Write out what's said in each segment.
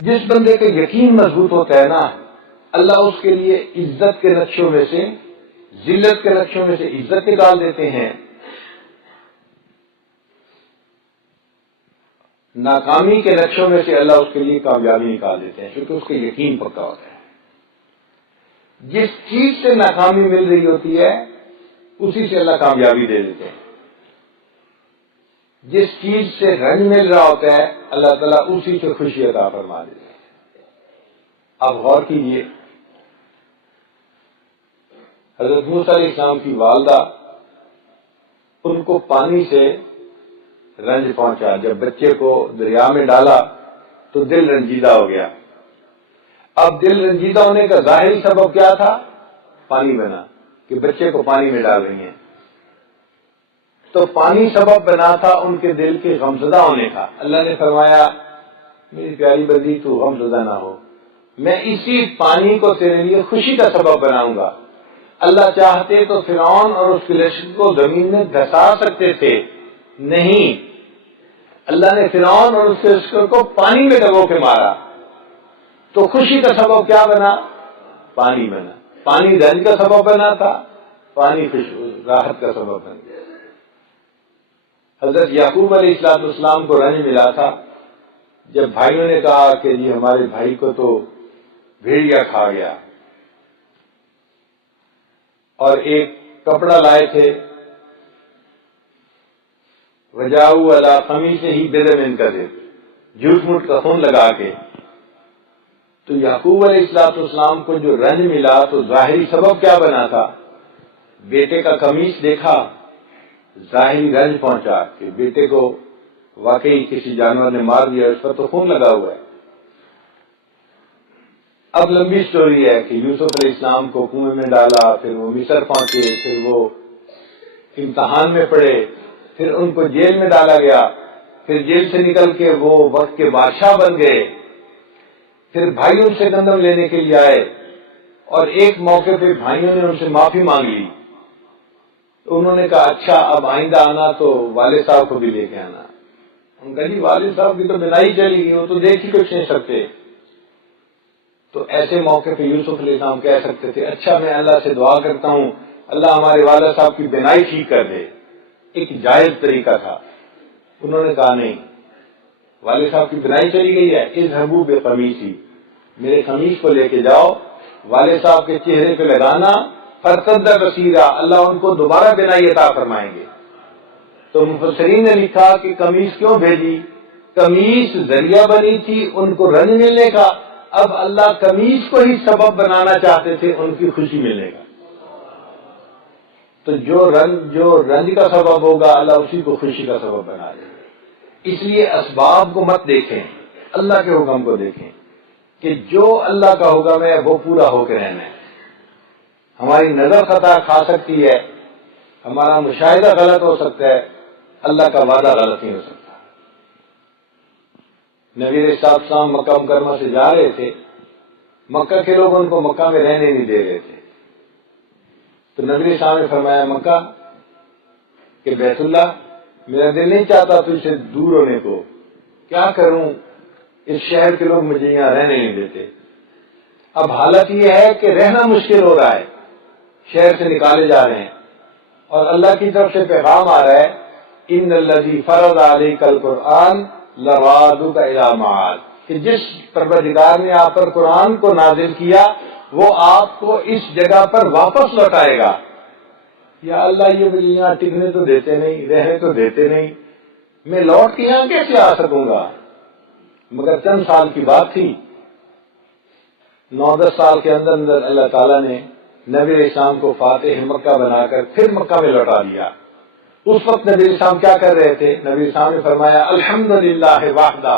جس بندے کا یقین مضبوط ہوتا ہے نا، اللہ اس کے لیے عزت کے نقشوں میں سے، ذلت کے نقشوں میں سے عزت نکال دیتے ہیں، ناکامی کے نقشوں میں سے اللہ اس کے لیے کامیابی نکال دیتے ہیں، کیونکہ اس کا یقین پکا ہوتا ہے۔ جس چیز سے ناکامی مل رہی ہوتی ہے اسی سے اللہ کامیابی دے دیتے ہیں، جس چیز سے رنج مل رہا ہوتا ہے اللہ تعالیٰ اسی سے خوشی عطا فرما دیتے ہیں۔ آپ غور کیجئے، حضرت موسیٰ علیہ السلام کی والدہ، ان کو پانی سے رنج پہنچا، جب بچے کو دریا میں ڈالا تو دل رنجیدہ ہو گیا۔ اب دل رنجیدہ ہونے کا ظاہری سبب کیا تھا؟ پانی بنا، کہ بچے کو پانی میں ڈال رہی ہیں، تو پانی سبب بنا تھا ان کے دل کے غمزدہ ہونے کا۔ اللہ نے فرمایا میری پیاری بندی تو غمزدہ نہ ہو، میں اسی پانی کو تیرے لیے خوشی کا سبب بناؤں گا۔ اللہ چاہتے تو فرعون اور اس کے لشکر کو زمین میں دھسا سکتے تھے، نہیں، اللہ نے فرعون اور اس کے لشکر کو پانی میں ڈبو کے مارا، تو خوشی کا سبب کیا بنا؟ پانی بنا۔ پانی رنج کا سبب بنا تھا، پانی راحت کا سبب بن گیا۔ حضرت یعقوب علیہ السلام کو رنج ملا تھا جب بھائیوں نے کہا کہ جی ہمارے بھائی کو تو بھیڑیا کھا گیا، اور ایک کپڑا لائے تھے، وجاؤ علی قمیصہ بدم کذب، جھوٹ موٹ کا خون لگا کے۔ تو یعقوب علیہ السلام کو جو رنج ملا تو ظاہری سبب کیا بنا تھا؟ بیٹے کا قمیص دیکھا، ظاہری رنج پہنچا کہ بیٹے کو واقعی کسی جانور نے مار دیا، اس پر تو خون لگا ہوا ہے۔ اب لمبی سٹوری ہے کہ یوسف علیہ السلام کو کنویں میں ڈالا، پھر وہ مصر پہنچے، پھر وہ امتحان میں پڑے، پھر ان کو جیل میں ڈالا گیا، پھر جیل سے نکل کے وہ وقت کے بادشاہ بن گئے، پھر بھائی ان سے گندم لینے کے لیے آئے، اور ایک موقع پہ بھائیوں نے ان سے معافی مانگ لی، تو انہوں نے کہا اچھا اب آئندہ آنا تو والد صاحب کو بھی لے کے آنا۔ ان کا جی والد صاحب کی تو بینائی چلی گئی، وہ تو دیکھ ہی کچھ نہیں سکتے۔ تو ایسے موقع پہ یوسف علیہ السلام کہہ سکتے تھے اچھا میں اللہ سے دعا کرتا ہوں اللہ ہمارے والد صاحب کی بینائی ٹھیک کر دے، ایک جائز طریقہ تھا۔ انہوں نے کہا نہیں، والد صاحب کی بینائی چلی گئی ہے، اذهبوا بقمیصی، میرے قمیص کو لے کے جاؤ، والد صاحب کے چہرے پہ لگانا، فرتد بصیرا، اللہ ان کو دوبارہ بینائی عطا فرمائیں گے۔ تو مفسرین نے لکھا کہ قمیص کیوں بھیجی؟ قمیص ذریعہ بنی تھی ان کو رنج ملنے کا، اب اللہ قمیص کو ہی سبب بنانا چاہتے تھے ان کی خوشی ملنے کا۔ تو جو رنج کا سبب ہوگا اللہ اسی کو خوشی کا سبب بنا دے گا۔ اس لیے اسباب کو مت دیکھیں، اللہ کے حکم کو دیکھیں کہ جو اللہ کا حکم ہے وہ پورا ہو کے رہنا ہے۔ ہماری نظر خطا کھا سکتی ہے، ہمارا مشاہدہ غلط ہو سکتا ہے، اللہ کا وعدہ غلط نہیں ہو سکتا۔ نبی علیہ السلام مکہ مکرمہ سے جا رہے تھے، مکہ کے لوگ ان کو مکہ میں رہنے نہیں دے رہے تھے، تو نبی علیہ السلام نے فرمایا مکہ کہ بیت اللہ میرا دل نہیں چاہتا تجھ سے دور ہونے کو، کیا کروں، اس شہر کے لوگ مجھے یہاں رہنے نہیں دیتے۔ اب حالت یہ ہے کہ رہنا مشکل ہو رہا ہے، شہر سے نکالے جا رہے ہیں، اور اللہ کی طرف سے پیغام آ رہا ہے ان الذی فرض علیک القرآن لرادک الی معاد، کہ جس پروردگار نے آپ پر قرآن کو نازل کیا وہ آپ کو اس جگہ پر واپس لوٹائے گا۔ یا اللہ یہ مجھے یہاں ٹکنے تو دیتے نہیں، رہنے تو دیتے نہیں، میں لوٹ کے یہاں کیسے آ سکوں گا؟ مگر چند سال کی بات تھی، 9-10 سال کے اندر اندر اللہ تعالیٰ نے نبی علیہ السلام کو فاتح مکہ بنا کر پھر مکہ میں لوٹا دیا۔ اس وقت نبی علیہ السلام کیا کر رہے تھے؟ نبی علیہ السلام نے فرمایا الحمدللہ وحدہ،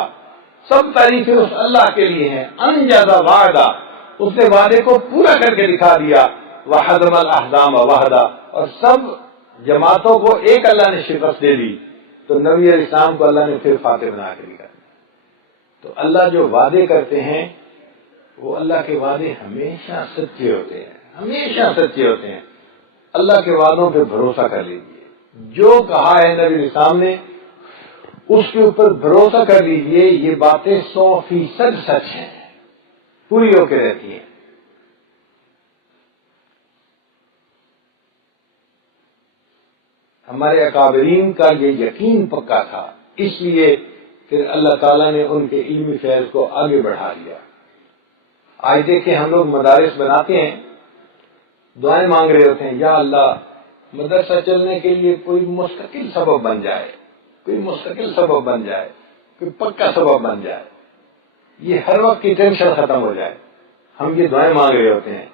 سب تعریفیں اس اللہ کے لیے ہیں، انجز وعدہ، اس نے وعدے کو پورا کر کے دکھا دیا، وحدم الاحزاب وحدہ، اور سب جماعتوں کو ایک اللہ نے شکست دے دی، تو نبی علیہ السلام کو اللہ نے پھر فاتح بنا کے دکھا دیا۔ تو اللہ جو وعدے کرتے ہیں وہ اللہ کے وعدے ہمیشہ سچے ہوتے ہیں، ہمیشہ سچے ہوتے ہیں۔ اللہ کے وعدوں پہ بھروسہ کر لیجیے، جو کہا ہے نبی علیہ السلام نے اس کے اوپر بھروسہ کر لیجئے یہ باتیں 100% سچ ہیں، پوری ہو کے رہتی ہیں۔ ہمارے اکابرین کا یہ یقین پکا تھا، اس لیے پھر اللہ تعالیٰ نے ان کے علمی فیض کو آگے بڑھا دیا۔ آج دیکھیں ہم لوگ مدارس بناتے ہیں، دعائیں مانگ رہے ہوتے ہیں، یا اللہ مدرسہ چلنے کے لیے کوئی مستقل سبب بن جائے، کوئی مستقل سبب بن جائے، کوئی پکا سبب بن جائے، یہ ہر وقت کی ٹینشن ختم ہو جائے۔ ہم یہ دعائیں مانگ رہے ہوتے ہیں،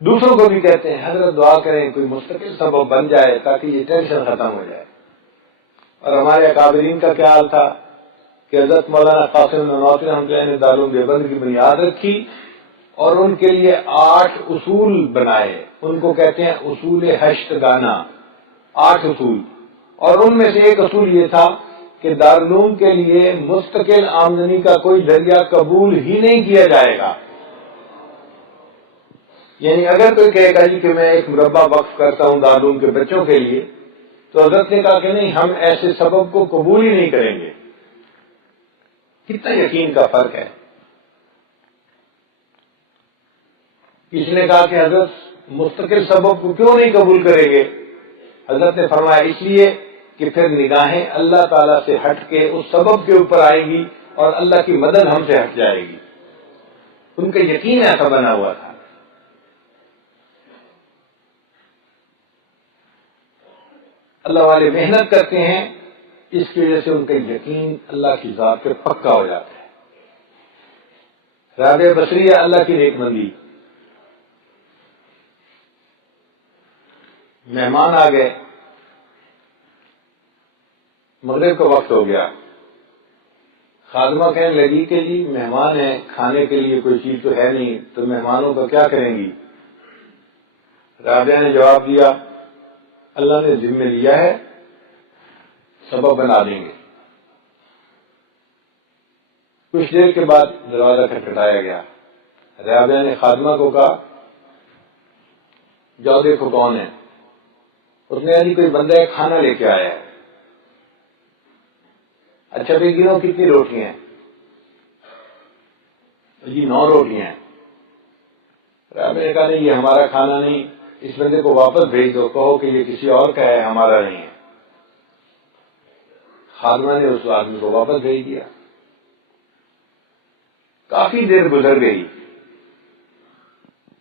دوسروں کو بھی کہتے ہیں حضرت دعا کریں کوئی مستقل سبب بن جائے تاکہ یہ ٹینشن ختم ہو جائے۔ اور ہمارے اکابرین کا کیا حال تھا کہ حضرت مولانا قاسم نانوتوی رحمۃ اللہ نے دارالعلوم دیوبند کی بنیاد رکھی اور ان کے لیے 8 اصول بنائے، ان کو کہتے ہیں اصول 8 گانا، 8 اصول، اور ان میں سے ایک اصول یہ تھا کہ دارالعلوم کے لیے مستقل آمدنی کا کوئی ذریعہ قبول ہی نہیں کیا جائے گا۔ یعنی اگر کوئی کہے گا جی کہ میں ایک مربع وقف کرتا ہوں دارالعلوم کے بچوں کے لیے، تو حضرت نے کہا کہ نہیں، ہم ایسے سبب کو قبول ہی نہیں کریں گے۔ کتنا یقین کا فرق ہے۔ کسی نے کہا کہ حضرت مستقل سبب کو کیوں نہیں قبول کریں گے؟ حضرت نے فرمایا اس لیے کہ پھر نگاہیں اللہ تعالیٰ سے ہٹ کے اس سبب کے اوپر آئیں گی اور اللہ کی مدد ہم سے ہٹ جائے گی۔ ان کا یقین ایسا بنا ہوا تھا۔ اللہ والے محنت کرتے ہیں، اس کی وجہ سے ان کا یقین اللہ کی ذات پہ پکا ہو جاتا ہے۔ رابعہ بصریہ اللہ کی نیک بندی، مہمان آ گئے، مغرب کا وقت ہو گیا، خادمہ کہنے لگی کہ جی مہمان ہیں، کھانے کے لیے کوئی چیز تو ہے نہیں، تو مہمانوں کا کیا کریں گی؟ رابعہ نے جواب دیا اللہ نے ذمہ لیا ہے، سبب بنا دیں گے۔ کچھ دیر کے بعد دروازہ کھٹکھٹایا گیا، رابعہ نے خادمہ کو کہا جاؤ دیکھو کون ہے۔ اس نے کہا جی کوئی بندہ ہے، کھانا لے کے آیا ہے۔ اچھا بھائی گنو کتنی روٹیاں ہیں؟ جی 9 روٹیاں ہیں۔ رابعہ نے کہا نہیں، یہ ہمارا کھانا نہیں، اس بندے کو واپس بھیج دو، کہو کہ یہ کسی اور کا ہے، ہمارا نہیں ہے۔ خادمہ نے اس آدمی کو واپس بھیج دیا۔ کافی دیر گزر گئی،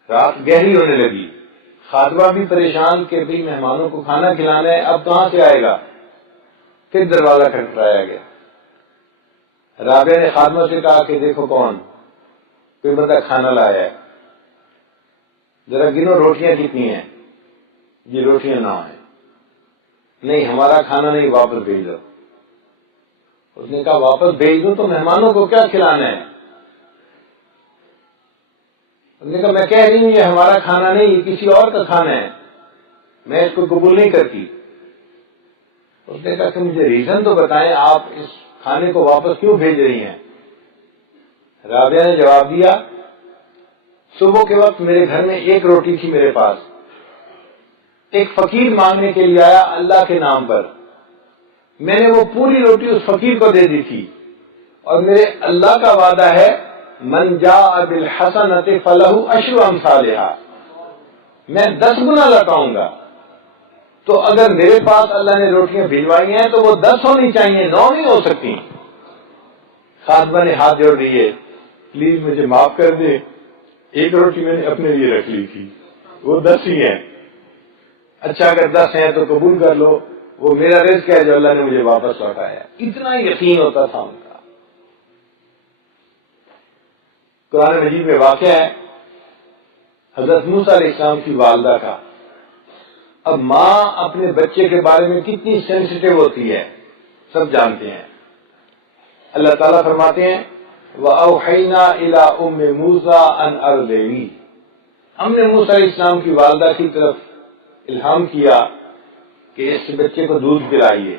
رات گہری ہونے لگی، خادمہ بھی پریشان کہ بھئی مہمانوں کو کھانا کھلانا ہے، اب کہاں سے آئے گا؟ پھر دروازہ کھٹکھٹایا گیا۔ رابعہ نے خادمہ سے کہا کہ دیکھو کون، کوئی بندہ کھانا لایا ہے، ذرا گنو روٹیاں کتنی ہیں؟ جی روٹیاں 9 ہیں۔ نہیں ہمارا کھانا نہیں، واپس بھیج دو۔ اس نے کہا واپس بھیج دو تو مہمانوں کو کیا کھلانا ہے؟ اس نے کہا میں کہہ رہی ہوں یہ ہمارا کھانا نہیں، یہ کسی اور کا کھانا ہے، میں اس کو قبول نہیں کرتی۔ اس نے کہا کہ مجھے ریزن تو بتائیں، آپ اس کھانے کو واپس کیوں بھیج رہی ہیں؟ رابعہ نے جواب دیا صبح کے وقت میرے گھر میں 1 روٹی تھی میرے پاس، ایک فقیر مانگنے کے لیے آیا اللہ کے نام پر، میں نے وہ پوری روٹی اس فقیر کو دے دی تھی، اور میرے اللہ کا وعدہ ہے من جاء بالحسنۃ فلہ 10 امثالھا، میں 10 گنا لوٹاؤں گا۔ تو اگر میرے پاس اللہ نے روٹیاں بھجوائی ہیں تو وہ 10 ہونی چاہیے، 9 نہیں ہو سکتی۔ خادمہ نے ہاتھ جوڑ دیے، پلیز مجھے معاف کر دے، 1 روٹی میں نے اپنے لیے رکھ لی تھی، وہ 10 ہی ہیں۔ اچھا اگر 10 ہیں تو قبول کر لو، وہ میرا رزق ہے جو اللہ نے مجھے واپس لوٹایا۔ اتنا یقین ہوتا تھا ان کا۔ قرآن مجید میں واقعہ ہے حضرت موسیٰ علیہ السلام کی والدہ کا۔ اب ماں اپنے بچے کے بارے میں کتنی سینسیٹیو ہوتی ہے سب جانتے ہیں۔ اللہ تعالیٰ فرماتے ہیں وَأَوْحَيْنَا إِلَىٰ أُمِّ مُوسَىٰ أَنْ أَرْضِعِيهِ، ہم نے موسیٰ علیہ السلام کی والدہ کی طرف الہام کیا کہ اس بچے کو دودھ پلائیے۔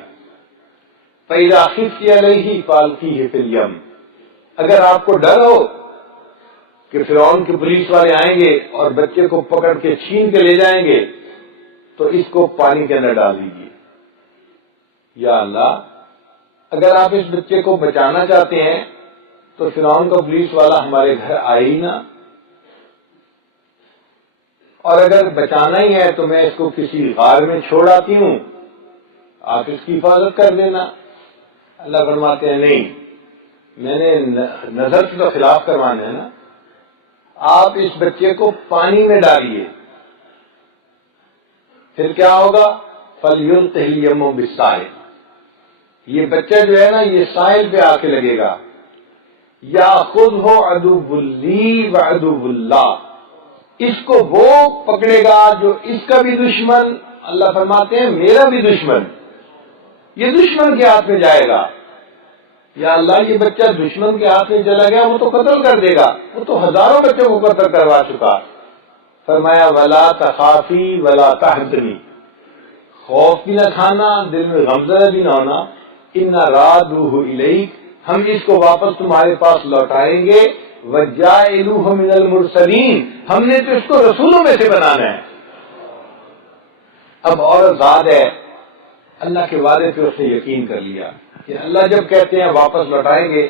فَإِذَا خِفْتِ عَلَيْهِ فَأَلْقِيهِ فِي الْيَمِّ، اگر آپ کو ڈر ہو کہ فرعون کے پولیس والے آئیں گے اور بچے کو پکڑ کے چھین کے لے جائیں گے تو اس کو پانی کے اندر ڈال دیجیے۔ یا اللہ، اگر آپ اس بچے کو بچانا چاہتے ہیں تو فرعون کا پولیس والا ہمارے گھر آئے ہی نہ، اور اگر بچانا ہی ہے تو میں اس کو کسی غار میں چھوڑ آتی ہوں، آپ اس کی حفاظت کر دینا۔ اللہ فرماتے ہیں نہیں، میں نے نظر سے تو خلاف کروانا ہے نا، آپ اس بچے کو پانی میں ڈالیے، پھر کیا ہوگا؟ فَلْيُلْقِهِ الْيَمُّ بِالسَّاحِلِ، یہ بچہ جو ہے نا یہ ساحل پہ آ کے لگے گا۔ يَأْخُذْهُ عَدُوٌّ لِّي وَعَدُوٌّ لَّهُ، اس کو وہ پکڑے گا جو اس کا بھی دشمن، اللہ فرماتے ہیں میرا بھی دشمن، یہ دشمن کے ہاتھ میں جائے گا۔ یا اللہ، یہ بچہ دشمن کے ہاتھ میں چلا گیا، وہ تو قتل کر دے گا، وہ تو ہزاروں بچوں کو قتل کروا چکا۔ فرمایا وَلَا تَخَافِي وَلَا تَحْزَنِي، خوف بھی نہ کھانا، دل میں غمزدہ بھی نہ ہونا، إِنَّ رَادُوهُ إِلَيْكَ، ہم اس کو واپس تمہارے پاس لوٹائیں گے، وَجَاعِلُوهُ مِنَ الْمُرْسَلِينَ، ہم نے تو اس کو رسولوں میں سے بنانا ہے۔ اب اور آزاد ہے، اللہ کے وعدے پہ اس نے یقین کر لیا کہ اللہ جب کہتے ہیں واپس لوٹائیں گے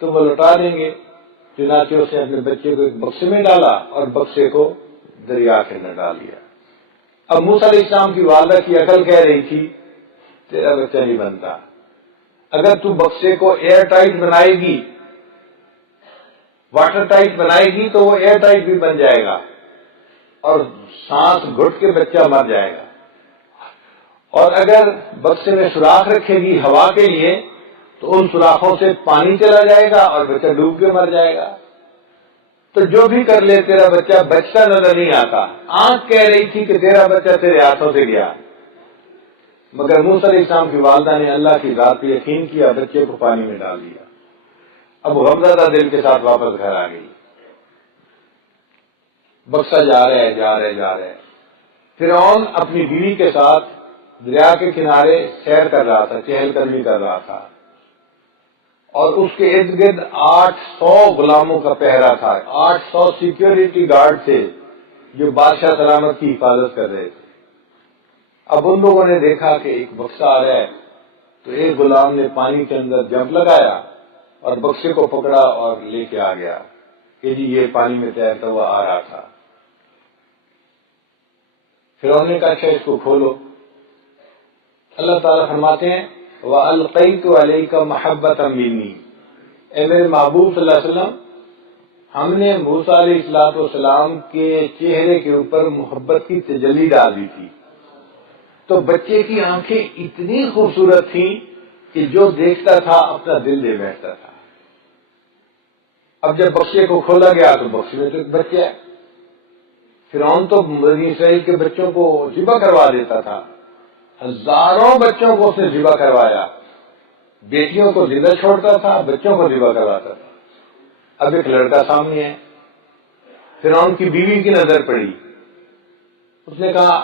تو وہ لوٹا دیں گے۔ چنانچہ اس نے اپنے بچے کو ایک بکسے میں ڈالا اور بکسے کو دریا کے اندر ڈال دیا۔ اب موسیٰ علیہ السلام کی والدہ کی عقل کہہ رہی تھی تیرا بچہ نہیں بنتا، اگر تو بکسے کو ایئر ٹائٹ بنائے گی، واٹر ٹائٹ بنائے گی تو وہ ایئر ٹائٹ بھی بن جائے گا اور سانس گھٹ کے بچہ مر جائے گا، اور اگر بکسے میں سوراخ رکھے گی ہوا کے لیے تو ان سوراخوں سے پانی چلا جائے گا اور بچہ ڈوب کے مر جائے گا۔ تو جو بھی کر لے تیرا بچہ بچتا نظر نہیں آتا۔ آنکھ کہہ رہی تھی کہ تیرا بچہ تیرے ہاتھوں سے گیا، مگر موسیٰ علیہ السلام کی والدہ نے اللہ کی ذات پہ یقین کیا، بچے کو پانی میں ڈال دیا۔ اب غمزدہ دل کے ساتھ واپس گھر آ گئی۔ بکسا جا رہا ہے۔ فرعون اپنی بیوی کے ساتھ دریا کے کنارے سیر کر رہا تھا، چہل قدمی کر رہا تھا، اور اس کے ارد گرد 800 غلاموں کا پہرا تھا، 800 سیکیورٹی گارڈ تھے جو بادشاہ سلامت کی حفاظت کر رہے تھے۔ اب ان لوگوں نے دیکھا کہ ایک بکسا آ رہا ہے تو ایک غلام نے پانی کے اندر جمپ لگایا اور بکسے کو پکڑا اور لے کے آ گیا کہ جی یہ پانی میں تیرتا ہوا آ رہا تھا۔ پھر انہوں نے کہا اچھا اس کو کھولو۔ اللہ تعالیٰ فرماتے ہیں وَأَلْقَيْتُ عَلَيْكَ مَحَبَّةً مِّنِّي، اے میرے محبوب صلی اللہ علیہ وسلم، ہم نے موسیٰ علیہ السلام کے چہرے کے اوپر محبت کی تجلی ڈال دی تھی۔ تو بچے کی آنکھیں اتنی خوبصورت تھیں کہ جو دیکھتا تھا اپنا دل دے بیٹھتا تھا۔ اب جب بکسے کو کھولا گیا تو بکسے میں تو ایک بچہ ہے۔ فرعون تو بنی اسرائیل کے بچوں کو ذبح کروا دیتا تھا، ہزاروں بچوں کو اس نے ذبح کروایا، بیٹیوں کو زندہ چھوڑتا تھا، بچوں کو ذبح کرواتا تھا۔ اب ایک لڑکا سامنے ہے، فرعون کی بیوی کی نظر پڑی، اس نے کہا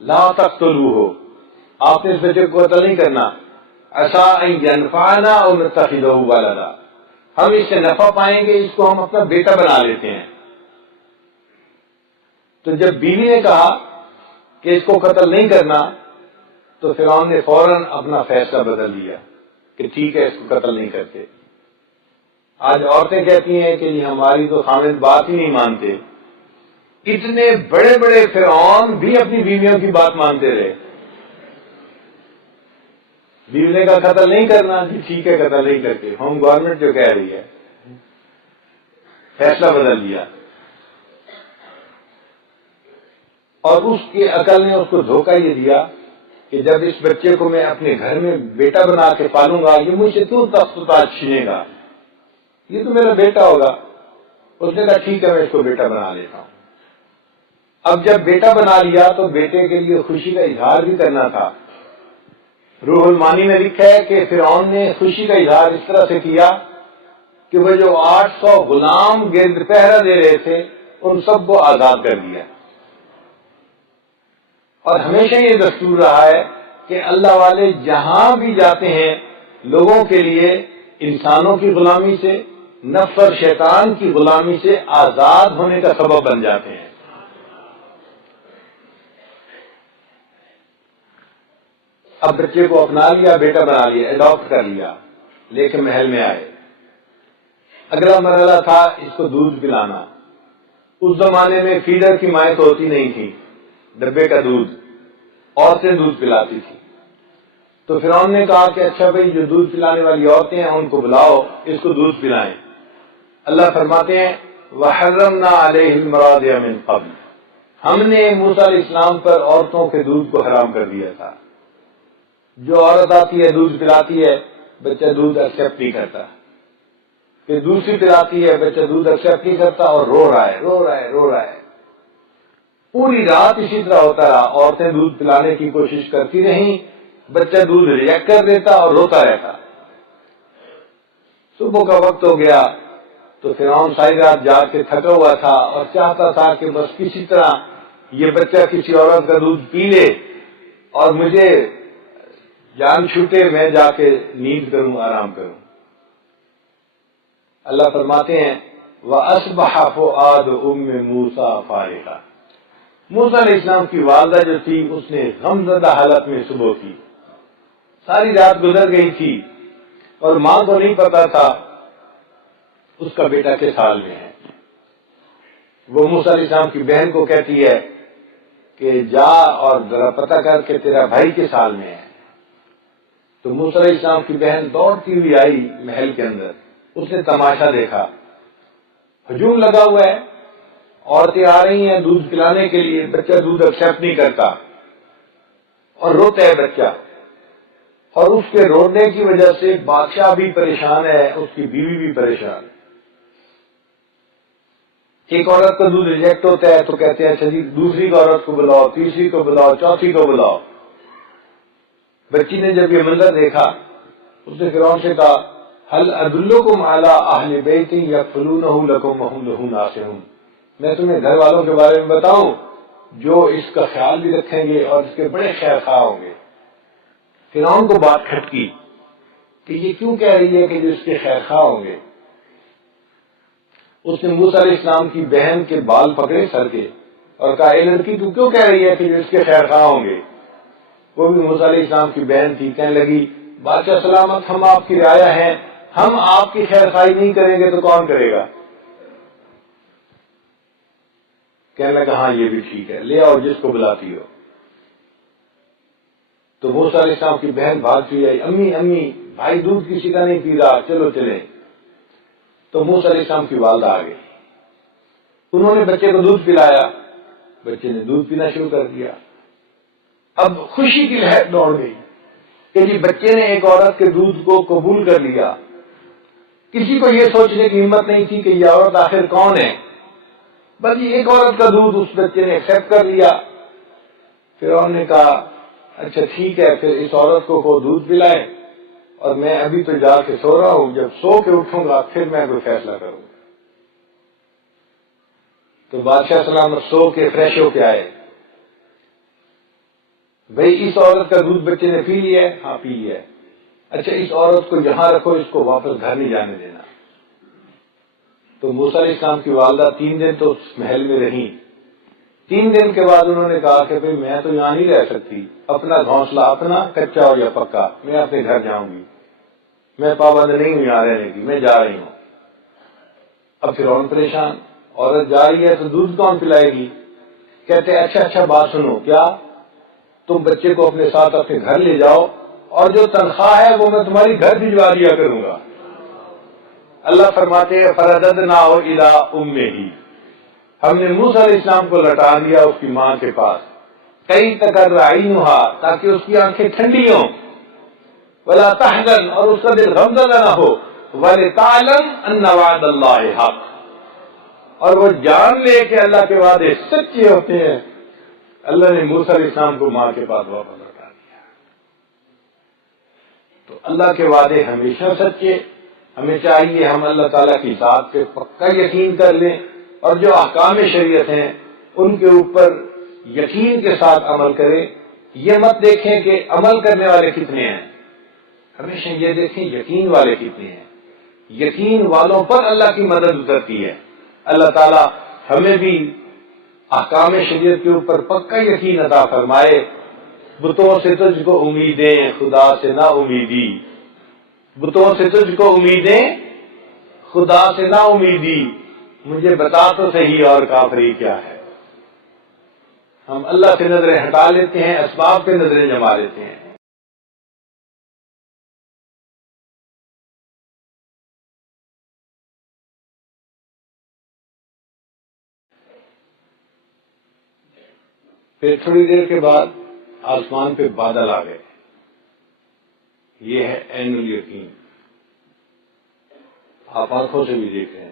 لا تقتلوہ، آپ نے اس بچے کو قتل نہیں کرنا، عسیٰ ان ینفعنا او نتخذہ ولدا، ہم اس سے نفع پائیں گے، اس کو ہم اپنا بیٹا بنا لیتے ہیں۔ تو جب بیوی نے کہا کہ اس کو قتل نہیں کرنا تو فرعون نے فوراً اپنا فیصلہ بدل دیا کہ ٹھیک ہے اس کو قتل نہیں کرتے۔ آج عورتیں کہتی ہیں کہ یہ ہماری تو خامد بات ہی نہیں مانتے، اتنے بڑے بڑے فرعون بھی اپنی بیویوں کی بات مانتے رہے۔ بیوی نے کہا قتل نہیں کرنا، جی ٹھیک ہے قتل نہیں کرتے، ہوم گورنمنٹ جو کہہ رہی ہے، فیصلہ بدل دیا۔ اور اس کی عقل نے اس کو دھوکہ یہ دیا کہ جب اس بچے کو میں اپنے گھر میں بیٹا بنا کے پالوں گا، یہ مجھ سے کیوں تخت و تاج چھینے گا، یہ تو میرا بیٹا ہوگا۔ اس نے کہا ٹھیک ہے میں اس کو بیٹا بنا لیتا ہوں۔ اب جب بیٹا بنا لیا تو بیٹے کے لیے خوشی کا اظہار بھی کرنا تھا۔ روح المانی میں لکھا ہے کہ فرعون نے خوشی کا اظہار اس طرح سے کیا کہ وہ جو 800 غلام گرد پہرا دے رہے تھے ان سب کو آزاد کر دیا۔ اور ہمیشہ یہ دستور رہا ہے کہ اللہ والے جہاں بھی جاتے ہیں لوگوں کے لیے انسانوں کی غلامی سے، نفس اور شیطان کی غلامی سے آزاد ہونے کا سبب بن جاتے ہیں۔ اب بچے کو اپنا لیا، بیٹا بنا لیا، اڈاپٹ کر لیا، لے کے محل میں آئے۔ اگلا مرحلہ تھا اس کو دودھ پلانا۔ اس زمانے میں فیڈر کی مائیں تو ہوتی نہیں تھی، ڈبے کا دودھ، عورتیں دودھ پلاتی تھی۔ تو فرعون نے کہا کہ اچھا بھائی، جو دودھ پلانے والی عورتیں ہیں ان کو بلاؤ، اس کو دودھ پلائیں۔ اللہ فرماتے ہیں وَحَرَّمْنَا عَلَيْهِ الْمَرَاضِعَ مِنْ قَبْلُ، ہم نے موسیٰ علیہ السلام پر عورتوں کے دودھ کو حرام کر دیا تھا۔ جو عورت آتی ہے دودھ پلاتی ہے، بچہ دودھ ایکسیپٹ نہیں کرتا، پھر دوسری پلاتی ہے، بچہ دودھ ایکسیپٹ نہیں کرتا اور رو رہا ہے، رو رہا ہے، رو رہا ہے۔ پوری رات اسی طرح ہوتا رہا، عورتیں دودھ پلانے کی کوشش کرتی رہیں، بچہ دودھ ریجیکٹ کر دیتا اور روتا رہتا۔ صبح کا وقت ہو گیا تو فرعون ساری رات جاگ کے تھکا ہوا تھا اور چاہتا تھا کہ بس کسی طرح یہ بچہ کسی عورت کا دودھ پی لے اور مجھے جان چھوٹے، میں جا کے نیند کروں، آرام کروں۔ اللہ فرماتے ہیں وَأَصْبَحَ فُؤَادُ أُمِّ مُوسَىٰ فَارِغًا، موسیٰ علیہ السلام کی والدہ جو تھی اس نے غمزدہ حالت میں صبح کی، ساری رات گزر گئی تھی اور ماں کو نہیں پتا تھا اس کا بیٹا کس حال میں ہے۔ وہ موسیٰ علیہ السلام کی بہن کو کہتی ہے کہ جا اور ذرا پتہ کر کے تیرا بھائی کس حال میں ہے۔ تو موسیٰ علیہ السلام کی بہن دوڑتی ہوئی آئی محل کے اندر، اس نے تماشا دیکھا، ہجوم لگا ہوا ہے، عورتیں آ رہی ہیں دودھ پلانے کے لیے، بچہ دودھ ایکسیپٹ نہیں کرتا اور روتا ہے بچہ، اور اس کے رونے کی وجہ سے بادشاہ بھی پریشان ہے، اس کی بیوی بھی پریشان ہے۔ ایک عورت کا دودھ ریجیکٹ ہوتا ہے تو کہتے ہیں اچھا جی دوسری عورت کو بلاؤ، تیسری کو بلاؤ، چوتھی کو بلاؤ۔ بچی نے جب یہ منظر دیکھا اس نے فرعون سے کہا هل ادلکم علی اہل بیت یکفلونہ لکم وہم لہ ناصحون، میں تمہیں گھر والوں کے بارے میں بتاؤں جو اس کا خیال بھی رکھیں گے اور اس کے بڑے خیر خواہ ہوں گے۔ فرعون کو بات کھٹکی کہ یہ کیوں کہہ رہی ہے کہ جو اس کے خیر خواہ ہوں گے۔ اس نے موسیٰ علیہ السلام کی بہن کے بال پکڑے سر کے اور کہا اے لڑکی تو کیوں کہہ رہی ہے کہ جو اس کے خیر خواہ ہوں گے۔ وہ بھی موسیٰ علیہ السلام کی بہن تھی، کہنے لگی بادشاہ سلامت، ہم آپ کی رعایا ہیں، ہم آپ کی خیر خواہی نہیں کریں گے تو کون کرے گا؟ کہنے لگا ہاں یہ بھی ٹھیک ہے، لے آؤ جس کو بلاتی ہو۔ تو موسیٰ علیہ السلام کی بہن بھاگتی آئی، امی امی بھائی دودھ کسی کا نہیں پی رہا، چلو چلیں۔ تو موسیٰ علیہ السلام کی والدہ آ گئی، انہوں نے بچے کو دودھ پلایا، بچے نے دودھ پینا شروع کر دیا۔ اب خوشی کی لہر دوڑ گئی کہ جی بچے نے ایک عورت کے دودھ کو قبول کر لیا۔ کسی کو یہ سوچنے کی ہمت نہیں تھی کہ یہ عورت آخر کون ہے، بس یہ ایک عورت کا دودھ اس بچے نے ایکسیپٹ کر لیا۔ فرعون نے کہا اچھا ٹھیک ہے، پھر اس عورت کو دودھ پلائے اور میں ابھی تو جا کے سو رہا ہوں، جب سو کے اٹھوں گا پھر میں کوئی فیصلہ کروں گا۔ تو بادشاہ سلامت سو کے فریش ہو کے آئے، بھئی اس عورت کا دودھ بچے نے پی لیا ہے؟ ہاں پی لیا ہے۔ اچھا اس عورت کو یہاں رکھو، اس کو واپس گھر نہیں جانے دینا۔ تو موسیٰ علیہ السلام کی والدہ 3 دن تو اس محل میں رہیں۔ 3 دن کے بعد انہوں نے کہا کہ بھئی میں تو یہاں نہیں رہ سکتی، اپنا گھونسلہ اپنا کچا ہو یا پکا، میں اپنے گھر جاؤں گی، میں پابند نہیں ہوں یہاں رہنے کی، میں جا رہی ہوں۔ اب فرعون پریشان، عورت جا رہی ہے تو دودھ کون پلائے گی؟ کہتے اچھا بات سنو، کیا تم بچے کو اپنے ساتھ اپنے گھر لے جاؤ اور جو تنخواہ ہے وہ میں تمہاری گھر بھجوا دیا کروں گا۔ اللہ فرماتے ہیں فرددناہ الی امہ، ہم نے موسیٰ علیہ السلام کو لوٹا دیا اس کی ماں کے پاس، کئی تقر عینھا، تاکہ اس کی آنکھیں ٹھنڈی ہوں، ولا تحزن، اور اس کا دل غمزدہ نہ ہو، ولتعلم ان وعد اللہ حق، اور وہ جان لے کہ اللہ کے وعدے سچے ہوتے ہیں۔ اللہ نے موسیٰ علیہ السلام کو ماں کے پاس واپس لوٹا دیا۔ تو اللہ کے وعدے ہمیشہ سچے، ہمیں چاہیے ہم اللہ تعالیٰ کی ذات پہ پکا یقین کر لیں اور جو احکام شریعت ہیں ان کے اوپر یقین کے ساتھ عمل کریں۔ یہ مت دیکھیں کہ عمل کرنے والے کتنے ہیں، ہمیشہ یہ دیکھیں یقین والے کتنے ہیں۔ یقین والوں پر اللہ کی مدد اترتی ہے۔ اللہ تعالیٰ ہمیں بھی احکام شریعت کے اوپر پکا یقین عطا فرمائے بتوں سے تجھ کو امیدیں خدا سے نا امیدی، بتوں سے تجھ کو امیدیں خدا سے نا امیدی، مجھے بتا تو صحیح اور کافری کیا ہے۔ ہم اللہ سے نظریں ہٹا لیتے ہیں، اسباب سے نظریں جما لیتے ہیں۔ پھر تھوڑی دیر کے بعد آسمان پہ بادل آ گئے، یہ ہے عین الیقین، آپ آنکھوں سے بھی دیکھ رہے ہیں۔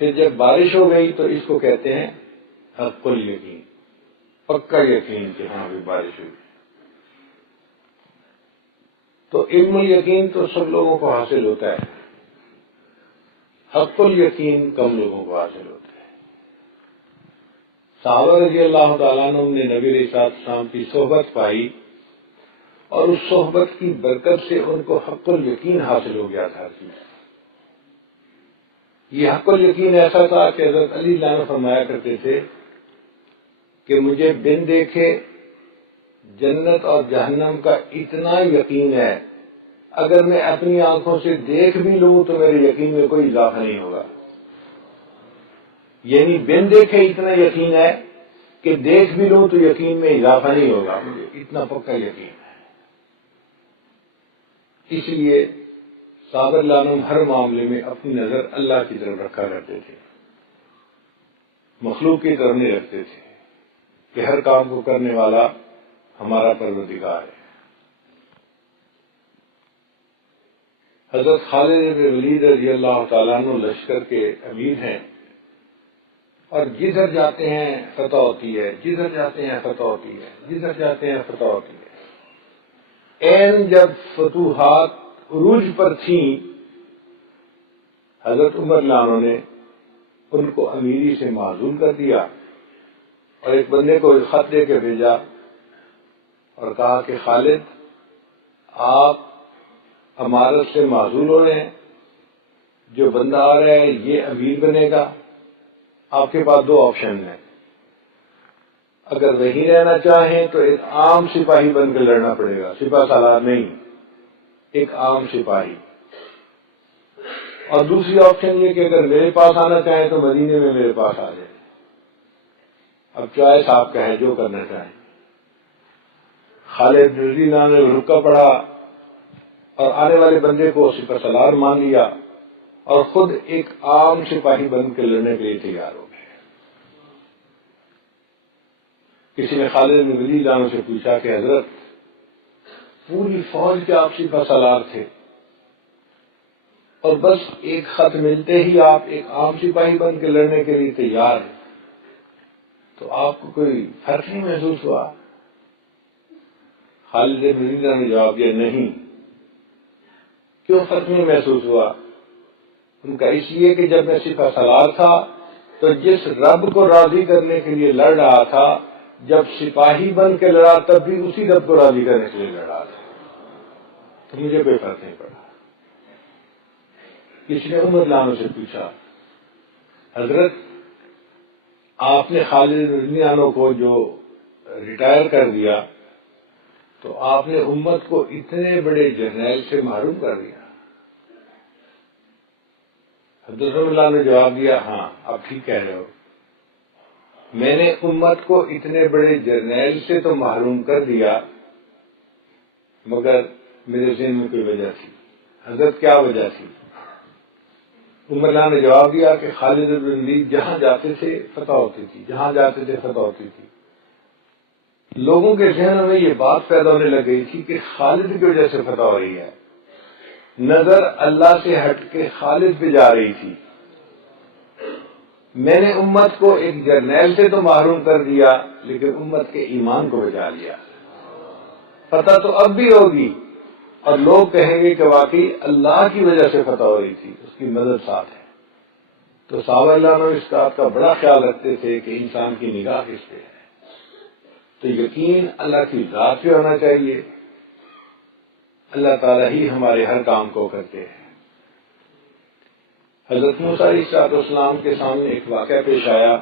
پھر جب بارش ہو گئی تو اس کو کہتے ہیں حق الیقین، پکا یقین کہ ہاں بھی بارش ہوئی۔ تو علم الیقین تو سب لوگوں کو حاصل ہوتا ہے، حق الیقین کم لوگوں کو حاصل ہوتا ہے۔ صحابہ رضی اللہ تعالیٰ عنہ نے نبی علیہ السلام کی صحبت پائی، اور اس صحبت کی برکت سے ان کو حق الیقین حاصل ہو گیا تھا۔ یہ حق الیقین ایسا تھا کہ حضرت علی اللہ عنہ فرمایا کرتے تھے کہ مجھے بن دیکھے جنت اور جہنم کا اتنا یقین ہے، اگر میں اپنی آنکھوں سے دیکھ بھی لوں تو میرے یقین میں کوئی اضافہ نہیں ہوگا۔ یعنی بن دیکھے اتنا یقین ہے کہ دیکھ بھی لوں تو یقین میں اضافہ نہیں ہوگا، مجھے اتنا پکا یقین ہے۔ اس لیے صابر لانم ہر معاملے میں اپنی نظر اللہ کی طرف رکھا کرتے تھے، مخلوق کی طرف نہیں رکھتے تھے، کہ ہر کام کو کرنے والا ہمارا پروردگار ہے۔ حضرت خالد بن ولید رضی اللہ تعالیٰ عنہ لشکر کے امیر ہیں، اور جدھر جاتے ہیں فتح ہوتی ہے، جدھر جاتے ہیں فتح ہوتی ہے، جدھر جاتے ہیں فتح ہوتی ہے۔ این جب فتوحات عروج پر تھیں، حضرت عمر لانو نے ان کو امیری سے معزول کر دیا، اور ایک بندے کو ایک خط دے کے بھیجا اور کہا کہ خالد آپ امارت سے معزول ہو رہے ہیں، جو بندہ آ رہا ہے یہ امیر بنے گا، آپ کے پاس دو آپشن ہیں، اگر وہیں رہنا چاہیں تو ایک عام سپاہی بن کے لڑنا پڑے گا، سپاہ سالار نہیں، ایک عام سپاہی، اور دوسری آپشن یہ کہ اگر میرے پاس آنا چاہیں تو مدینے میں میرے پاس آ جائیں۔ اب چوائس آپ کا ہے، جو کرنا چاہیں۔ خالد رضی اللہ عنہ نے رکا پڑا اور آنے والے بندے کو سپاہ سالار مان لیا، اور خود ایک عام سپاہی بن کے لڑنے کے لیے تیار ہو گئے۔ کسی نے خالد بن ولید اللہ عنہ سے پوچھا کہ حضرت پوری فوج کے آپ سپاہ سالار تھے، اور بس ایک خط ملتے ہی آپ ایک عام سپاہی بن کے لڑنے کے لیے تیار ہیں، تو آپ کو کوئی فرق نہیں محسوس ہوا؟ خالد بن ولید اللہ عنہ نے جواب دیا نہیں۔ کیوں فرق نہیں محسوس ہوا؟ ان کا اس لیے کہ جب میں سپاہ سالار تھا تو جس رب کو راضی کرنے کے لیے لڑ رہا تھا، جب سپاہی بن کے لڑا تب بھی اسی رب کو راضی کرنے کے لیے لڑا تھا، تو مجھے کوئی فرق نہیں پڑا۔ کسی نے عمر لانو سے پوچھا حضرت آپ نے خالد بن لانو کو جو ریٹائر کر دیا تو آپ نے امت کو اتنے بڑے جرنیل سے محروم کر دیا۔ حضرت اللہ نے جواب دیا ہاں آپ ٹھیک کہہ رہے ہو، میں نے امت کو اتنے بڑے جرنیل سے تو محروم کر دیا، مگر میرے ذہن میں کوئی وجہ تھی۔ حضرت کیا وجہ تھی؟ عمر اللہ نے جواب دیا کہ خالد بن ولید جہاں جاتے تھے فتح ہوتی تھی، جہاں جاتے تھے فتح ہوتی تھی۔ لوگوں کے ذہن میں یہ بات پیدا ہونے لگ گئی تھی کہ خالد کی وجہ سے فتح ہو رہی ہے، نظر اللہ سے ہٹ کے خالد پہ جا رہی تھی۔ میں نے امت کو ایک جرنیل سے تو محروم کر دیا، لیکن امت کے ایمان کو بچا لیا۔ فتح تو اب بھی ہوگی، اور لوگ کہیں گے کہ واقعی اللہ کی وجہ سے فتح ہو رہی تھی، اس کی مدد ساتھ ہے۔ تو صحابہ اللہ عنہ اس بات کا بڑا خیال رکھتے تھے کہ انسان کی نگاہ کس پہ ہے، تو یقین اللہ کی ذات پہ ہونا چاہیے، اللہ تعالیٰ ہی ہمارے ہر کام کو کرتے ہیں۔ حضرت موسیٰ علیہ السلام کے سامنے ایک واقعہ پیش آیا،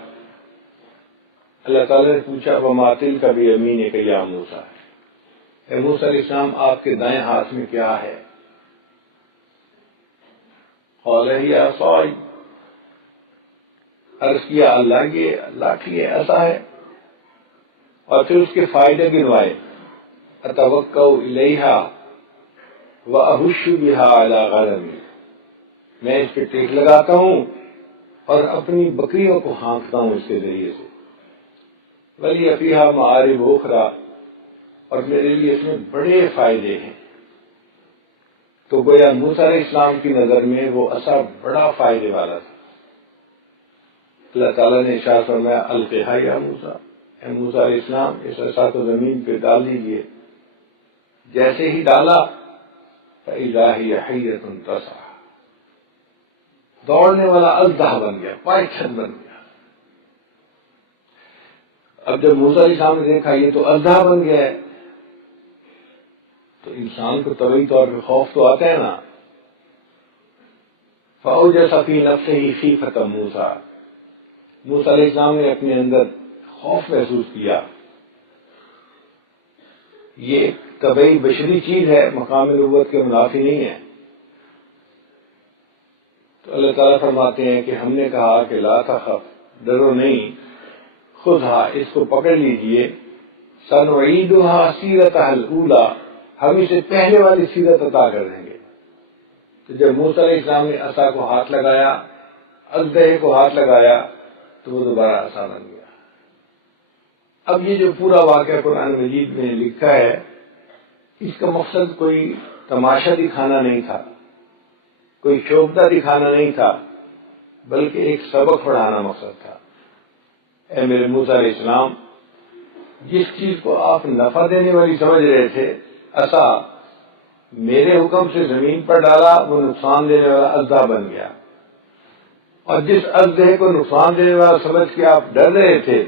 اللہ تعالیٰ نے پوچھا وما تلک بیمینک یا موسیٰ، اے موسیٰ علیہ السلام آپ کے دائیں ہاتھ میں کیا ہے؟ قال ہی عصائی، عرض کیا اللہ یہ لاٹھی ہے، ایسا ہے، اور پھر اس کے فائدے گنوائے، اتوکا الیہا واہش بہا علی غنمی، میں اس پہ ٹیک لگاتا ہوں اور اپنی بکریوں کو ہانکتا ہوں اس کے ذریعے سے، ولی فیہا معارب اخری، اور میرے لیے اس میں بڑے فائدے ہیں۔ تو گویا موسیٰ علیہ السلام کی نظر میں وہ عصا بڑا فائدے والا تھا۔ اللہ تعالیٰ نے ارشاد فرمایا القھا یا موسیٰ، اے موسیٰ علیہ السلام اس عصا کو زمین پہ ڈال دیجیے۔ جیسے ہی ڈالا فإذا هي حية تسعى، دوڑنے والا اژدہا بن گیا، پائتھن بن گیا۔ اب جب موسیٰ علیہ السلام نے دیکھا یہ تو اژدہا بن گیا ہے، تو انسان کو طبعی طور پہ خوف تو آتا ہے نا۔ فأوجس في نفسه خیفة موسیٰ، موسیٰ علیہ السلام نے اپنے اندر خوف محسوس کیا۔ یہ ایک طبعی بشری چیز ہے، مقام نبوت کے منافی نہیں ہے۔ تو اللہ تعالیٰ فرماتے ہیں کہ ہم نے کہا کہ لا تخف، ڈرو نہیں، خذھا، اس کو پکڑ لیجئے، سنعیدھا سیرتھا الاولی، ہم اسے پہلے والی سیرت عطا کر دیں گے۔ تو جب موسیٰ علیہ السلام نے عصا کو ہاتھ لگایا، اژدہے کو ہاتھ لگایا، تو وہ دوبارہ عصا بن گیا۔ اب یہ جو پورا واقعہ قرآن مجید میں لکھا ہے، اس کا مقصد کوئی تماشا دکھانا نہیں تھا، کوئی شوبدہ دکھانا نہیں تھا، بلکہ ایک سبق پڑھانا مقصد تھا۔ اے میرے موسیٰ علیہ السلام، جس چیز کو آپ نفع دینے والی سمجھ رہے تھے، عصا، میرے حکم سے زمین پر ڈالا، وہ نقصان دینے والا اژدہا بن گیا، اور جس اژدہے کو نقصان دینے والا سمجھ کے آپ ڈر رہے تھے،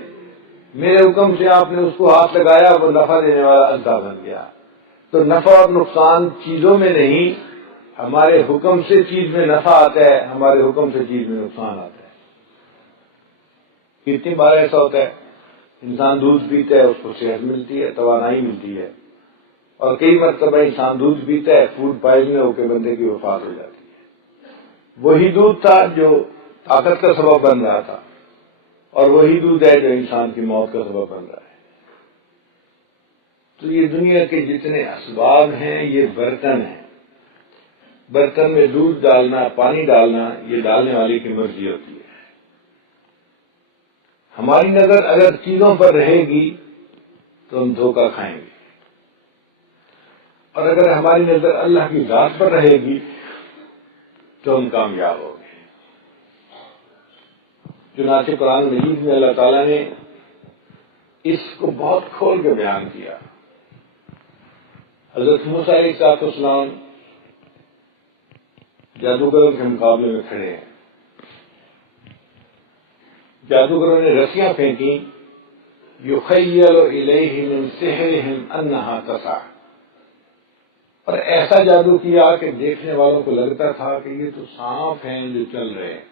میرے حکم سے آپ نے اس کو ہاتھ لگایا، وہ نفع دینے والا اژدہا بن گیا۔ تو نفع اور نقصان چیزوں میں نہیں، ہمارے حکم سے چیز میں نفع آتا ہے، ہمارے حکم سے چیز میں نقصان آتا ہے۔ کتنی بار ایسا ہوتا ہے، انسان دودھ پیتا ہے، اس کو صحت ملتی ہے، توانائی ملتی ہے، اور کئی مرتبہ انسان دودھ پیتا ہے، فوڈ پوائزن ہو کے بندے کی وفات ہو جاتی ہے۔ وہی دودھ تھا جو طاقت کا سبب بن رہا تھا، اور وہی دودھ ہے جو انسان کی موت کا سبب بن رہا ہے۔ تو یہ دنیا کے جتنے اسباب ہیں یہ برتن ہیں، برتن میں دودھ ڈالنا، پانی ڈالنا، یہ ڈالنے والی کی مرضی ہوتی ہے۔ ہماری نظر اگر چیزوں پر رہے گی تو ہم دھوکہ کھائیں گے، اور اگر ہماری نظر اللہ کی ذات پر رہے گی تو ہم کامیاب ہوں گے۔ چنانچہ قرآن مجید میں اللہ تعالیٰ نے اس کو بہت کھول کے بیان کیا۔ حضرت موسیٰ علیہ السلام جادوگروں کے مقابلے میں کھڑے ہیں، جادوگروں نے رسیاں پھینکی، یخیل الیہ من سحرہم انہا تسعی، اور ایسا جادو کیا کہ دیکھنے والوں کو لگتا تھا کہ یہ تو سانپ ہیں جو چل رہے ہیں۔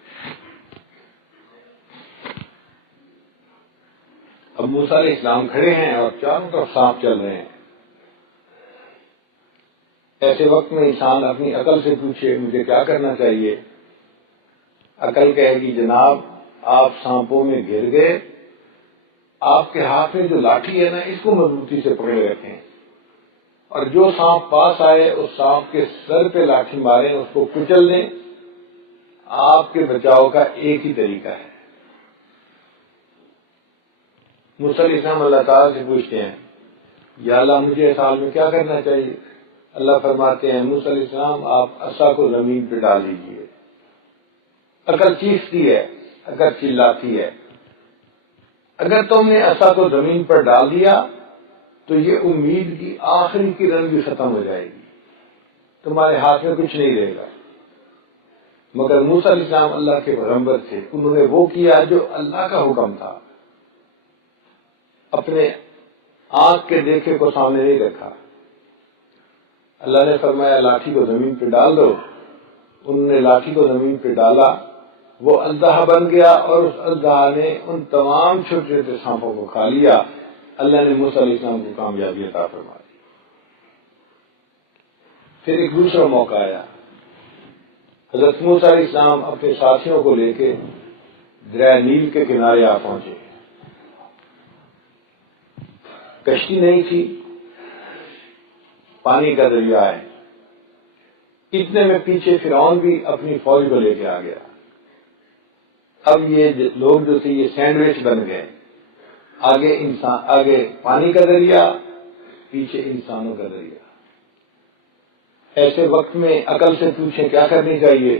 اب موسیٰ علیہ السلام کھڑے ہیں اور چاروں طرف سانپ چل رہے ہیں۔ ایسے وقت میں انسان اپنی عقل سے پوچھے مجھے کیا کرنا چاہیے؟ عقل کہے گی جناب آپ سانپوں میں گر گئے، آپ کے ہاتھ میں جو لاٹھی ہے نا اس کو مضبوطی سے پکڑے رکھیں، اور جو سانپ پاس آئے اس سانپ کے سر پہ لاٹھی ماریں، اس کو کچل دیں۔ آپ کے بچاؤ کا ایک ہی طریقہ ہے۔ موسیٰ علیہ السلام اللہ تعالیٰ سے پوچھتے ہیں یا اللہ مجھے اس حال میں کیا کرنا چاہیے؟ اللہ فرماتے ہیں موسیٰ علیہ السلام آپ عصا کو زمین پہ ڈال دیجیے۔ عقل چیختی ہے، عقل چلاتی ہے، اگر تم نے عصا کو زمین پر ڈال دیا تو یہ امید کی آخری کرن بھی ختم ہو جائے گی، تمہارے ہاتھ میں کچھ نہیں رہے گا۔ مگر موسیٰ علیہ السلام اللہ کے پیغمبر تھے، انہوں نے وہ کیا جو اللہ کا حکم تھا، اپنے آنکھ کے دیکھے کو سامنے نہیں رکھا۔ اللہ نے فرمایا لاٹھی کو زمین پہ ڈال دو، انہوں نے لاٹھی کو زمین پہ ڈالا، وہ اژدہا بن گیا اور اس اژدہا نے ان تمام چھوٹے چھوٹے سانپوں کو کھا لیا. اللہ نے موسیٰ علیہ السلام کو کامیابی عطا فرما دی. پھر ایک دوسرا موقع آیا. حضرت موسیٰ علیہ السلام اپنے ساتھیوں کو لے کے دریائے نیل کے کنارے آ پہنچے. کشتی نہیں تھی، پانی کا دریا ہے. اتنے میں پیچھے فرعون بھی اپنی فوج کو لے کے آ گیا. اب یہ لوگ جو تھے یہ سینڈوچ بن گئے. آگے پانی کا دریا، پیچھے انسانوں کا دریا. ایسے وقت میں عقل سے پوچھیں کیا کرنی چاہیے؟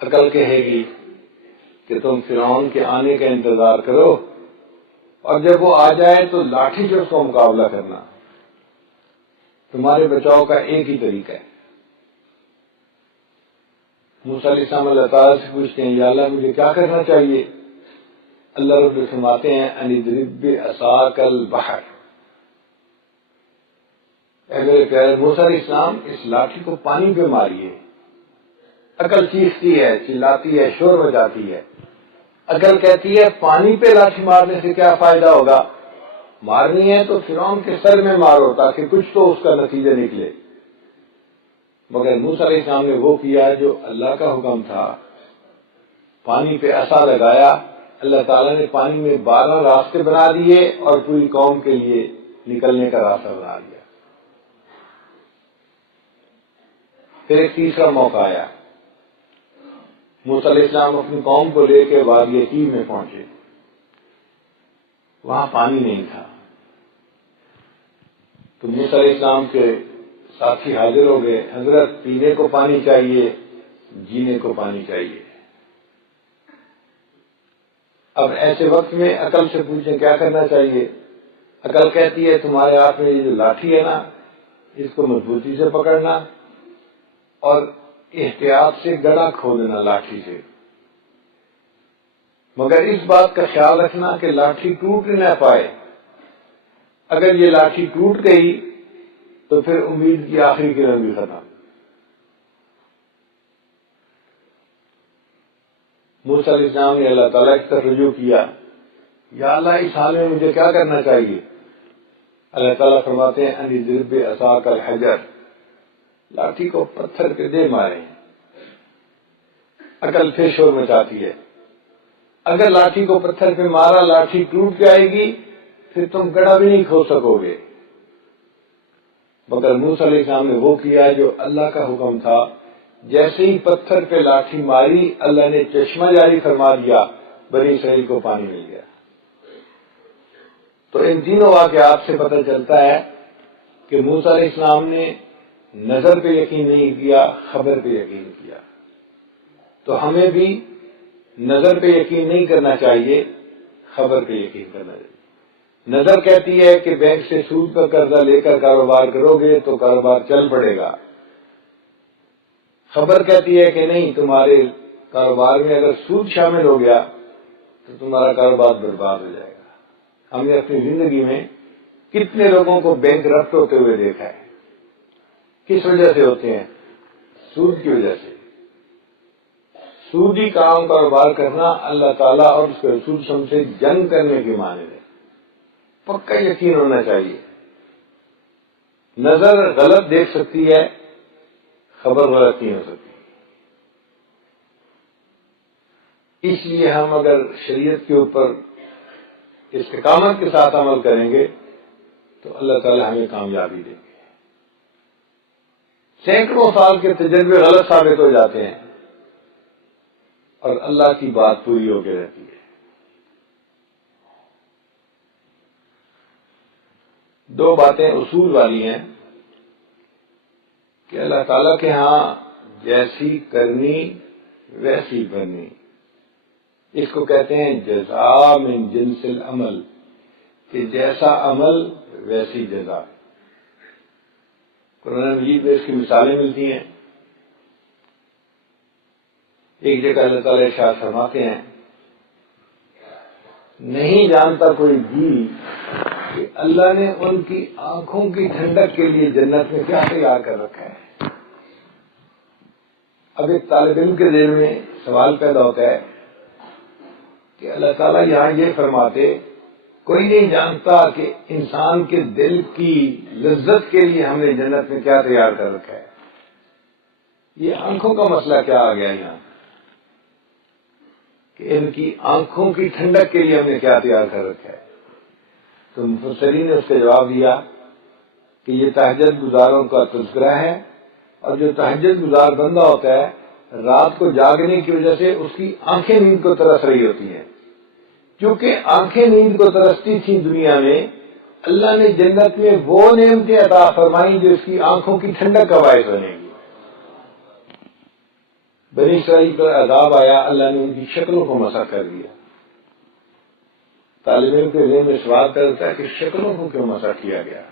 عقل کہے گی کہ تم فرعون کے آنے کا انتظار کرو اور جب وہ آ جائے تو لاٹھی سے اس کو مقابلہ کرنا. تمہارے بچاؤ کا ایک ہی طریقہ ہے. موسیٰ علیہ السلام اللہ تعالیٰ سے پوچھتے ہیں یا اللہ مجھے کیا کرنا چاہیے؟ اللہ رب فرماتے ہیں ان اضرب بعصاک البحر. اے میرے پیارے موسیٰ علیہ السلام اس لاٹھی کو پانی پہ ماریے. عقل چیختی ہے، چلاتی ہے، شور مچاتی ہے. عقل کہتی ہے پانی پہ لاٹھی مارنے سے کیا فائدہ ہوگا؟ مارنی ہے تو فرعون کے سر میں مارو تاکہ کچھ تو اس کا نتیجہ نکلے. مگر موسیٰ علیہ السلام نے وہ کیا جو اللہ کا حکم تھا. پانی پہ عصا لگایا. اللہ تعالیٰ نے پانی میں 12 راستے بنا دیے اور پوری قوم کے لیے نکلنے کا راستہ بنا دیا. پھر ایک تیسرا موقع آیا. موسیٰ علیہ السلام اپنی قوم کو لے کے وادی طور میں پہنچے. وہاں پانی نہیں تھا. تو موسیٰ علیہ السلام کے ساتھی حاضر ہو گئے. حضرت پینے کو پانی چاہیے، جینے کو پانی چاہیے. اب ایسے وقت میں عقل سے پوچھیں کیا کرنا چاہیے؟ عقل کہتی ہے تمہارے ہاتھ میں یہ جو لاٹھی ہے نا، اس کو مضبوطی سے پکڑنا اور احتیاط سے گڑا کھودنا لاٹھی سے. مگر اس بات کا خیال رکھنا کہ لاٹھی ٹوٹ نہ پائے. اگر یہ لاٹھی ٹوٹ گئی تو پھر امید کی آخری کرن بھی ختم. موسیٰ علیہ السلام نے اللہ تعالیٰ کی طرف رجوع کیا. یا اللہ اس حال میں مجھے کیا کرنا چاہیے؟ اللہ تعالیٰ فرماتے ہیں ان اضرب بعصاک الحجر. لاٹھی کو پتھر پہ دے مارے. عقل پھر شور مچاتی ہے. اگر لاٹھی کو پتھر پہ مارا لاٹھی ٹوٹ جائے گی پھر تم گڑھا بھی نہیں کھود سکو گے. مگر موسیٰ علیہ السلام نے وہ کیا جو اللہ کا حکم تھا. جیسے ہی پتھر پہ لاٹھی ماری اللہ نے چشمہ جاری فرما دیا، بنی اسرائیل کو پانی مل گیا. تو ان تینوں واقعات سے پتہ چلتا ہے کہ موسیٰ علیہ السلام نے نظر پہ یقین نہیں کیا، خبر پہ یقین کیا. تو ہمیں بھی نظر پہ یقین نہیں کرنا چاہیے، خبر پہ یقین کرنا چاہیے. نظر کہتی ہے کہ بینک سے سود کا قرضہ لے کر کاروبار کرو گے تو کاروبار چل پڑے گا. خبر کہتی ہے کہ نہیں، تمہارے کاروبار میں اگر سود شامل ہو گیا تو تمہارا کاروبار برباد ہو جائے گا. ہم نے اپنی زندگی میں کتنے لوگوں کو بینک رفت ہوتے ہوئے دیکھا ہے. کس وجہ سے ہوتے ہیں؟ سود کی وجہ سے. سودی کام کاروبار کرنا اللہ تعالیٰ اور اس کے رسول سم سے جنگ کرنے کے معنی ہے. پکا یقین ہونا چاہیے. نظر غلط دیکھ سکتی ہے، خبر غلط نہیں ہو سکتی. اس لیے ہم اگر شریعت کے اوپر استقامت کے ساتھ عمل کریں گے تو اللہ تعالیٰ ہمیں کامیابی دیں گے. سینکڑوں سال کے تجربے غلط ثابت ہو جاتے ہیں اور اللہ کی بات پوری ہو کے رہتی ہے. دو باتیں اصول والی ہیں کہ اللہ تعالیٰ کے ہاں جیسی کرنی ویسی بھرنی. اس کو کہتے ہیں جزاء من جنس العمل، کہ جیسا عمل ویسی جزا. قرآن مجید میں اس کی مثالیں ملتی ہیں. ایک جگہ اللہ تعالیٰ ارشاد فرماتے ہیں نہیں جانتا کوئی بھی کہ اللہ نے ان کی آنکھوں کی ٹھنڈک کے لیے جنت میں کیا تیار کر رکھا ہے. اب ایک طالب علم کے ذہن میں سوال پیدا ہوتا ہے کہ اللہ تعالیٰ یہاں یہ فرماتے کوئی نہیں جانتا کہ انسان کے دل کی لذت کے لیے ہم نے جنت میں کیا تیار کر رکھا ہے. یہ آنکھوں کا مسئلہ کیا آ گیا یہاں کہ ان کی آنکھوں کی ٹھنڈک کے لیے ہم نے کیا تیار کر رکھا ہے. تو مفسرین نے اس کا جواب دیا کہ یہ تہجد گزاروں کا تذکرہ ہے، اور جو تہجد گزار بندہ ہوتا ہے رات کو جاگنے کی وجہ سے اس کی آنکھیں نیند کو ترس رہی ہوتی ہیں. کیونکہ آنکھیں نیند کو ترستی تھیں دنیا میں، اللہ نے جنت میں وہ نعمتیں عطا فرمائیں جو اس کی آنکھوں کی ٹھنڈک کا باعث بنے گی. بنی اسرائیل پر عذاب آیا، اللہ نے ان کی شکلوں کو مسح کر دیا. طالب علم کے ذہن میں سوال کرتا ہے کہ شکلوں کو کیوں مسح کیا گیا؟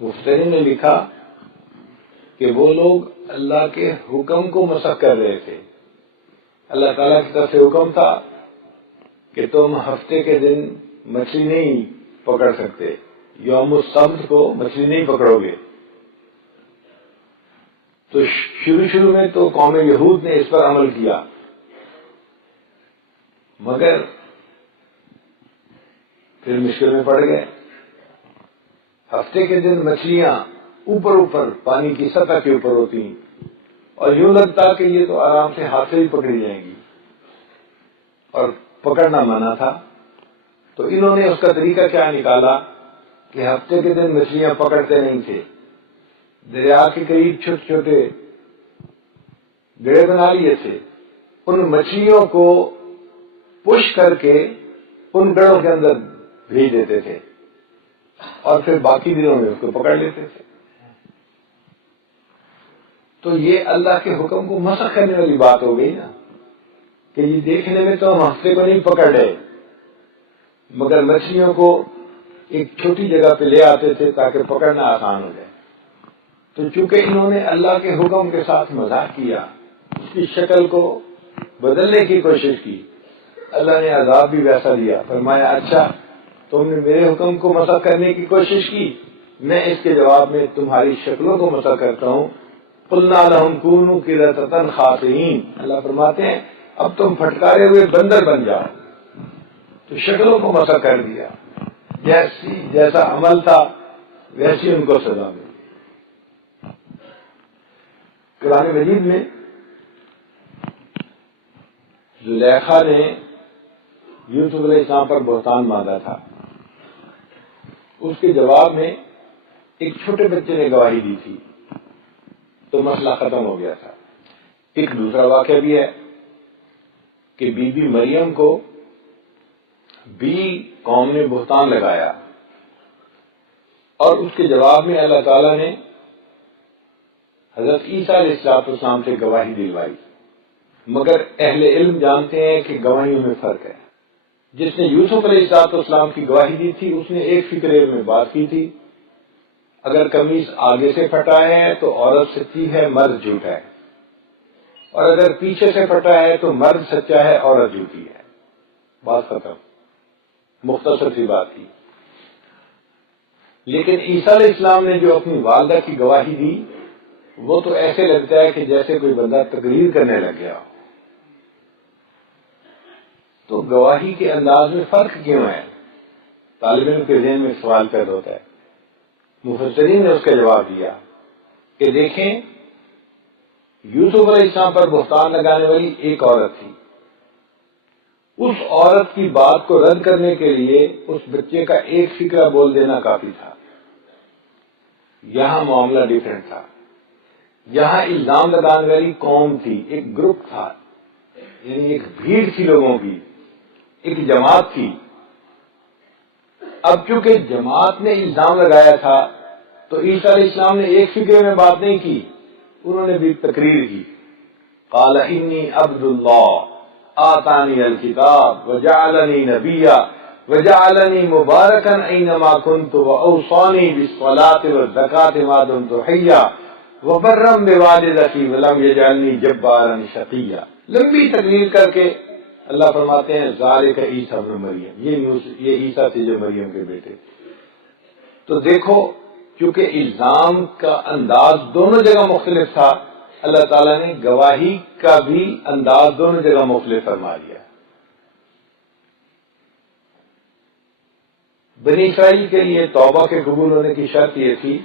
مفسرین نے لکھا کہ وہ لوگ اللہ کے حکم کو مسح کر رہے تھے. اللہ تعالیٰ کی طرف سے حکم تھا کہ تم ہفتے کے دن مچھلی نہیں پکڑ سکتے، یوم السبت کو مچھلی نہیں پکڑو گے. تو شروع میں تو قوم یہود نے اس پر عمل کیا، مگر پھر مشکل میں پڑ گئے. ہفتے کے دن مچھلیاں اوپر پانی کی سطح کے اوپر ہوتی ہیں، اور یوں لگتا کہ یہ تو آرام سے ہاتھ سے ہی پکڑی جائیں گی، اور پکڑنا منع تھا. تو انہوں نے اس کا طریقہ کیا نکالا کہ ہفتے کے دن مچھلیاں پکڑتے نہیں تھے، دریا کے قریب چھوٹے چھوٹے گڑھے بنا لیے تھے، ان مچھلیوں کو پش کر کے ان گڑھوں کے اندر بھیج دیتے تھے، اور پھر باقی دنوں میں اس کو پکڑ لیتے تھے. تو یہ اللہ کے حکم کو مسخ کرنے والی بات ہو گئی نا، کہ یہ دیکھنے میں تو ہم ہفتے کو نہیں پکڑ رہے، مگر مچھلیوں کو ایک چھوٹی جگہ پہ لے آتے تھے تاکہ پکڑنا آسان ہو جائے. تو چونکہ انہوں نے اللہ کے حکم کے ساتھ مذاق کیا، اس کی شکل کو بدلنے کی کوشش کی، اللہ نے عذاب بھی ویسا دیا. فرمایا اچھا تم نے میرے حکم کو مسخ کرنے کی کوشش کی، میں اس کے جواب میں تمہاری شکلوں کو مسخ کرتا ہوں. قلنا لهم كونوا قردة خاسئين، اللہ فرماتے ہیں اب تم پھٹکارے ہوئے بندر بن جاؤ. تو شکلوں کو مسخ کر دیا، جیسا عمل تھا ویسی ان کو سزا ملی. قرآن مجید میں زلیخا نے یوسف علیہ السلام پر بہتان باندھا تھا، اس کے جواب میں ایک چھوٹے بچے نے گواہی دی تھی، تو مسئلہ ختم ہو گیا تھا. ایک دوسرا واقعہ بھی ہے کہ بی بی مریم کو بھی قوم نے بہتان لگایا، اور اس کے جواب میں اللہ تعالیٰ نے حضرت عیسیٰ علیہ السلام سے گواہی دلوائی. مگر اہل علم جانتے ہیں کہ گواہیوں میں فرق ہے. جس نے یوسف علیہ السلام کی گواہی دی تھی اس نے ایک فکرے میں بات کی تھی، اگر قمیص آگے سے پھٹا ہے تو عورت سچی ہے، مرد جھوٹا ہے، اور اگر پیچھے سے پھٹا ہے تو مرد سچا ہے، عورت جھوٹی ہے. بات ختم، مختصر سی بات تھی. لیکن عیسیٰ علیہ السلام نے جو اپنی والدہ کی گواہی دی وہ تو ایسے لگتا ہے کہ جیسے کوئی بندہ تقریر کرنے لگ گیا. تو گواہی کے انداز میں فرق کیوں ہے؟ طالب علم کے ذہن میں سوال پیدا ہوتا ہے. مفسرین نے اس کا جواب دیا کہ دیکھیں یوسف علیہ السلام پر بہتان لگانے والی ایک عورت تھی، اس عورت کی بات کو رد کرنے کے لیے اس بچے کا ایک فکرہ بول دینا کافی تھا. یہاں معاملہ ڈیفرنٹ تھا. یہاں الزام لگانے والی قوم تھی، ایک گروپ تھا، یعنی ایک بھیڑ تھی لوگوں کی، ایک جماعت تھی. اب چونکہ جماعت نے الزام لگایا تھا تو عیسیٰ علیہ السلام نے ایک فکرے میں بات نہیں کی، انہوں نے بھی تقریر کی. قال انی عبد اللہ آتانی الکتاب وجعلنی نبیا وجعلنی مبارکا اینما کنت واوصانی بالصلاۃ والزکاۃ ما دمت حیا وبرا بوالدتی ولم یجعلنی جبارا شقیا. لمبی تقریر کر کے اللہ فرماتے ہیں ذالک عیسیٰ ابن مریم، یہ عیسیٰ تھے جو مریم کے بیٹے. تو دیکھو چونکہ الزام کا انداز دونوں جگہ مختلف تھا، اللہ تعالیٰ نے گواہی کا بھی انداز دونوں جگہ مختلف فرما دیا. بنی اسرائیل کے لیے توبہ کے قبول ہونے کی شرط یہ تھی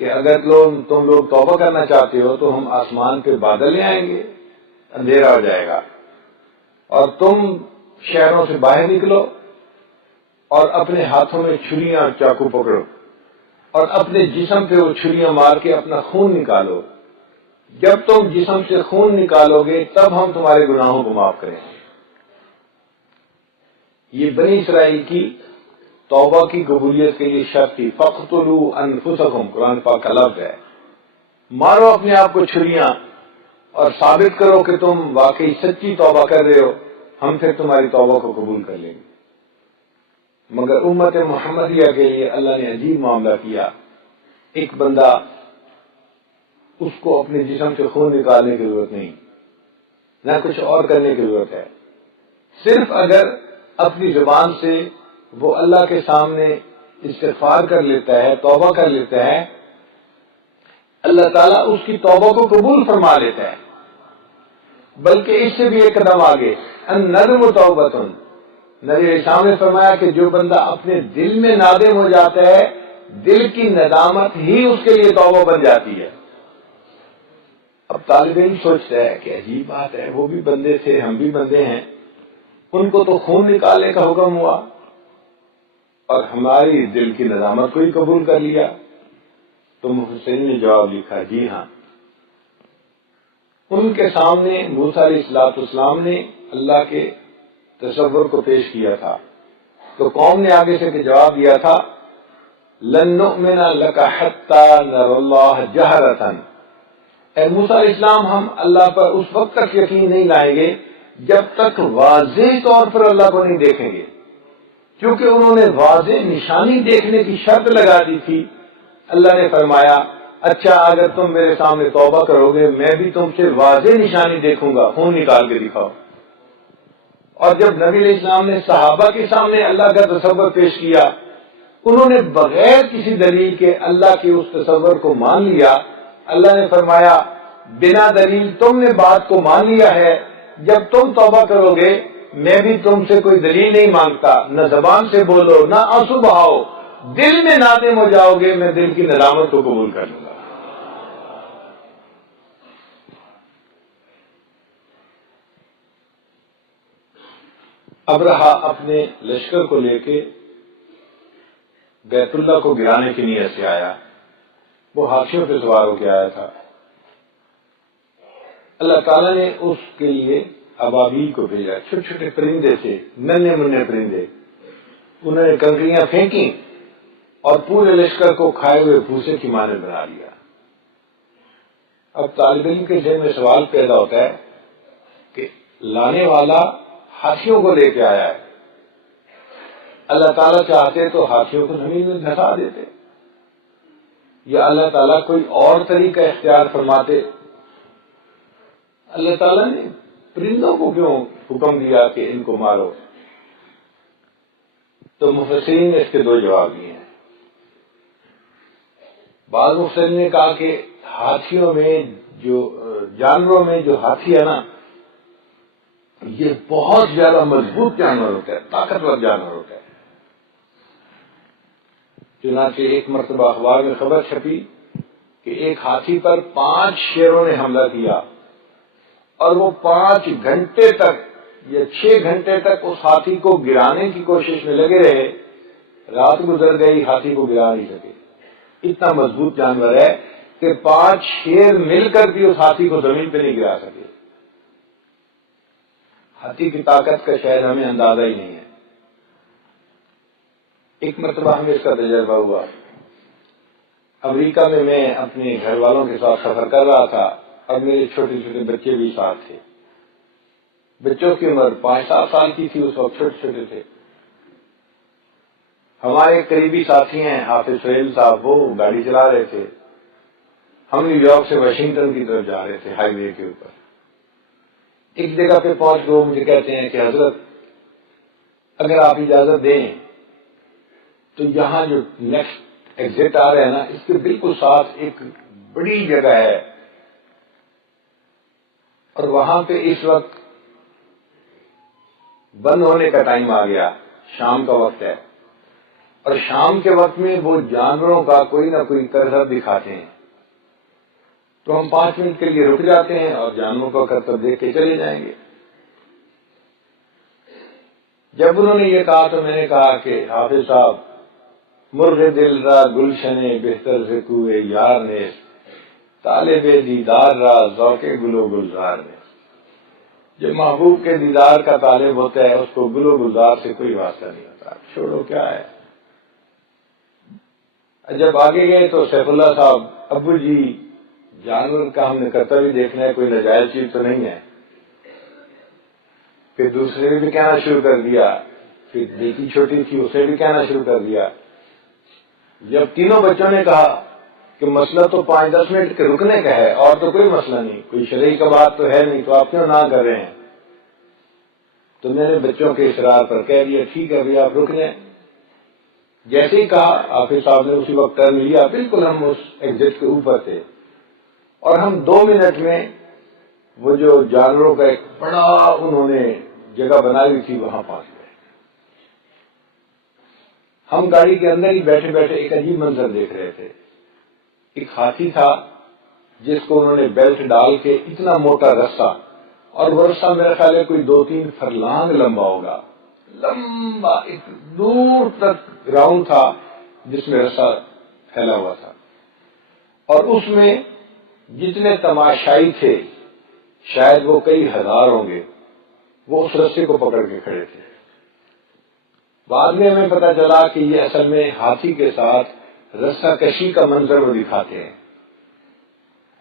کہ اگر تم لوگ توبہ کرنا چاہتے ہو تو ہم آسمان پہ بادل لے آئیں گے، اندھیرا ہو جائے گا، اور تم شہروں سے باہر نکلو اور اپنے ہاتھوں میں چھریاں اور چاقو پکڑو اور اپنے جسم پہ وہ چھریاں مار کے اپنا خون نکالو. جب تم جسم سے خون نکالو گے تب ہم تمہارے گناہوں کو معاف کریں گے. یہ بنی اسرائیل کی توبہ کی قبولیت کے لیے شرط تھی. فَاقْتُلُوا أَنفُسَكُمْ، قرآن پاک کا لفظ ہے. مارو اپنے آپ کو چھریاں اور ثابت کرو کہ تم واقعی سچی توبہ کر رہے ہو، ہم پھر تمہاری توبہ کو قبول کر لیں گے. مگر امت محمدیہ کے لیے اللہ نے عجیب معاملہ کیا. ایک بندہ، اس کو اپنے جسم سے خون نکالنے کی ضرورت نہیں، نہ کچھ اور کرنے کی ضرورت ہے. صرف اگر اپنی زبان سے وہ اللہ کے سامنے استغفار کر لیتا ہے، توبہ کر لیتا ہے، اللہ تعالیٰ اس کی توبہ کو قبول فرما لیتا ہے. بلکہ اس سے بھی ایک قدم آگے، الندم توبۃ، نبی اسلام نے فرمایا کہ جو بندہ اپنے دل میں نادم ہو جاتا ہے، دل کی ندامت ہی اس کے لیے توبہ بن جاتی ہے. اب طالب علم سوچتا ہے کہ عجیب بات ہے، وہ بھی بندے تھے، ہم بھی بندے ہیں، ان کو تو خون نکالنے کا حکم ہوا اور ہماری دل کی ندامت کو ہی قبول کر لیا. تو محسن نے جواب لکھا، جی ہاں. ان کے سامنے موسیٰ علیہ السلام نے اللہ کے تصور کو پیش کیا تھا، تو قوم نے آگے سے جواب دیا تھا، لن نؤمن لک حتی نری اللہ جہرۃ. اے موسیٰ علیہ السلام، ہم اللہ پر اس وقت تک یقین نہیں لائیں گے جب تک واضح طور پر اللہ کو نہیں دیکھیں گے. کیونکہ انہوں نے واضح نشانی دیکھنے کی شرط لگا دی تھی. اللہ نے فرمایا، اچھا اگر تم میرے سامنے توبہ کرو گے میں بھی تم سے واضح نشانی دیکھوں گا، خون نکال کے دکھاؤ. اور جب نبی علیہ السلام نے صحابہ کے سامنے اللہ کا تصور پیش کیا، انہوں نے بغیر کسی دلیل کے اللہ کے اس تصور کو مان لیا. اللہ نے فرمایا، بنا دلیل تم نے بات کو مان لیا ہے، جب تم توبہ کرو گے میں بھی تم سے کوئی دلیل نہیں مانگتا، نہ زبان سے بولو نہ آنسو بہاؤ، دل میں نادم ہو جاؤ گے، میں دل کی ندامت کو قبول کر لوں گا. ابرہہ اپنے لشکر کو لے کے بیت اللہ کو گرانے کی نیت سے آیا. وہ ہاتھیوں پہ سوار ہو کے آیا تھا. اللہ تعالیٰ نے اس کے لیے ابابیل کو بھیجا، چھوٹے چھوٹے پرندے تھے، ننھے منھے پرندے. انہوں نے کنکریاں پھینکی اور پورے لشکر کو کھائے ہوئے بھوسے کی مانند بنا لیا. اب طالب علم کے ذہن میں سوال پیدا ہوتا ہے کہ لانے والا ہاتھیوں کو لے کے آیا ہے، اللہ تعالیٰ چاہتے تو ہاتھیوں کو زمین میں دھسا دیتے، یا اللہ تعالیٰ کوئی اور طریقہ اختیار فرماتے. اللہ تعالیٰ نے پرندوں کو کیوں حکم دیا کہ ان کو مارو؟ تو مفسرین نے اس کے دو جواب دیے ہیں. بعض مفسرین نے کہا کہ ہاتھیوں میں جانوروں میں جو ہاتھی ہے نا، یہ بہت زیادہ مضبوط جانور ہوتا ہے، طاقتور جانور ہوتا ہے. چنانچہ ایک مرتبہ اخبار میں خبر چھپی کہ ایک ہاتھی پر 5 شیروں نے حملہ کیا اور وہ 5 گھنٹے تک یا 6 گھنٹے تک اس ہاتھی کو گرانے کی کوشش میں لگے رہے. رات گزر گئی، ہاتھی کو گرا نہیں سکے. اتنا مضبوط جانور ہے کہ 5 شیر مل کر بھی اس ہاتھی کو زمین پہ نہیں گرا سکے. ہاتھی کی طاقت کا شاید ہمیں اندازہ ہی نہیں ہے. ایک مرتبہ ہمیں اس کا تجربہ ہوا. امریکہ میں میں اپنے گھر والوں کے ساتھ سفر کر رہا تھا اور میرے چھوٹے چھوٹے بچے بھی ساتھ تھے. بچوں کی عمر 5-7 سال کی تھی، اس وقت چھوٹے چھوٹے تھے. ہمارے قریبی ساتھی ہیں حافظ سہیل صاحب، وہ گاڑی چلا رہے تھے. ہم نیو یارک سے واشنگٹن کی طرف جا رہے تھے ہائی وے کے اوپر. ایک جگہ پہ پہنچ کے وہ مجھے کہتے ہیں کہ حضرت اگر آپ اجازت دیں تو یہاں جو نیکسٹ ایگزٹ آ رہا ہے نا، اس کے بالکل ساتھ ایک بڑی جگہ ہے اور وہاں پہ اس وقت بند ہونے کا ٹائم آ گیا، شام کا وقت ہے، اور شام کے وقت میں وہ جانوروں کا کوئی نہ کوئی کرتب دکھاتے ہیں، تو ہم 5 منٹ کے لیے رک جاتے ہیں اور جانوروں کا کرتب دیکھ کے چلے جائیں گے۔ جب انہوں نے یہ کہا تو میں نے کہا کہ حافظ صاحب، مرغ دل را گلشنے بہتر سے کوئے یار نے، طالب دیدار را ذوق گل و گلزار نے۔ جو محبوب کے دیدار کا طالب ہوتا ہے اس کو گل و گلزار سے کوئی واسطہ نہیں ہوتا، چھوڑو کیا ہے۔ جب آگے گئے تو سیف اللہ صاحب، ابو جی جانور کا ہم نے کرتب ہی دیکھنا ہے، کوئی ناجائز چیز تو نہیں ہے۔ پھر دوسرے نے بھی کہنا شروع کر دیا، پھر بیٹی چھوٹی تھی اس نے بھی کہنا شروع کر دیا۔ جب تینوں بچوں نے کہا کہ مسئلہ تو 5-10 منٹ کے رکنے کا ہے اور تو کوئی مسئلہ نہیں، کوئی شرعی کا بات تو ہے نہیں، تو آپ کیوں نہ کر رہے ہیں؟ تو میں نے بچوں کے اصرار پر کہہ دیا ٹھیک ہے بھائی آپ رک جائیں۔ جیسے ہی کہا حافظ صاحب نے اسی وقت ٹرن لیا، بالکل ہم اس ایگزٹ کے اوپر تھے، اور ہم 2 منٹ میں وہ جو جانوروں کا ایک بڑا انہوں نے جگہ بنائی تھی وہاں پہنچ گئے۔ ہم گاڑی کے اندر ہی بیٹھے بیٹھے ایک عجیب منظر دیکھ رہے تھے۔ ایک ہاتھی تھا جس کو انہوں نے بیلٹ ڈال کے اتنا موٹا رسہ، اور وہ رسہ میرے خیال ہے کوئی 2-3 فرلانگ لمبا ہوگا، لمبا ایک دور تک گراؤنڈ تھا جس میں رسہ پھیلا ہوا تھا، اور اس میں جتنے تماشائی تھے شاید وہ کئی ہزار ہوں گے، وہ اس رسے کو پکڑ کے کھڑے تھے۔ بعد میں ہمیں پتہ چلا کہ یہ اصل میں ہاتھی کے ساتھ رسہ کشی کا منظر وہ دکھاتے ہیں۔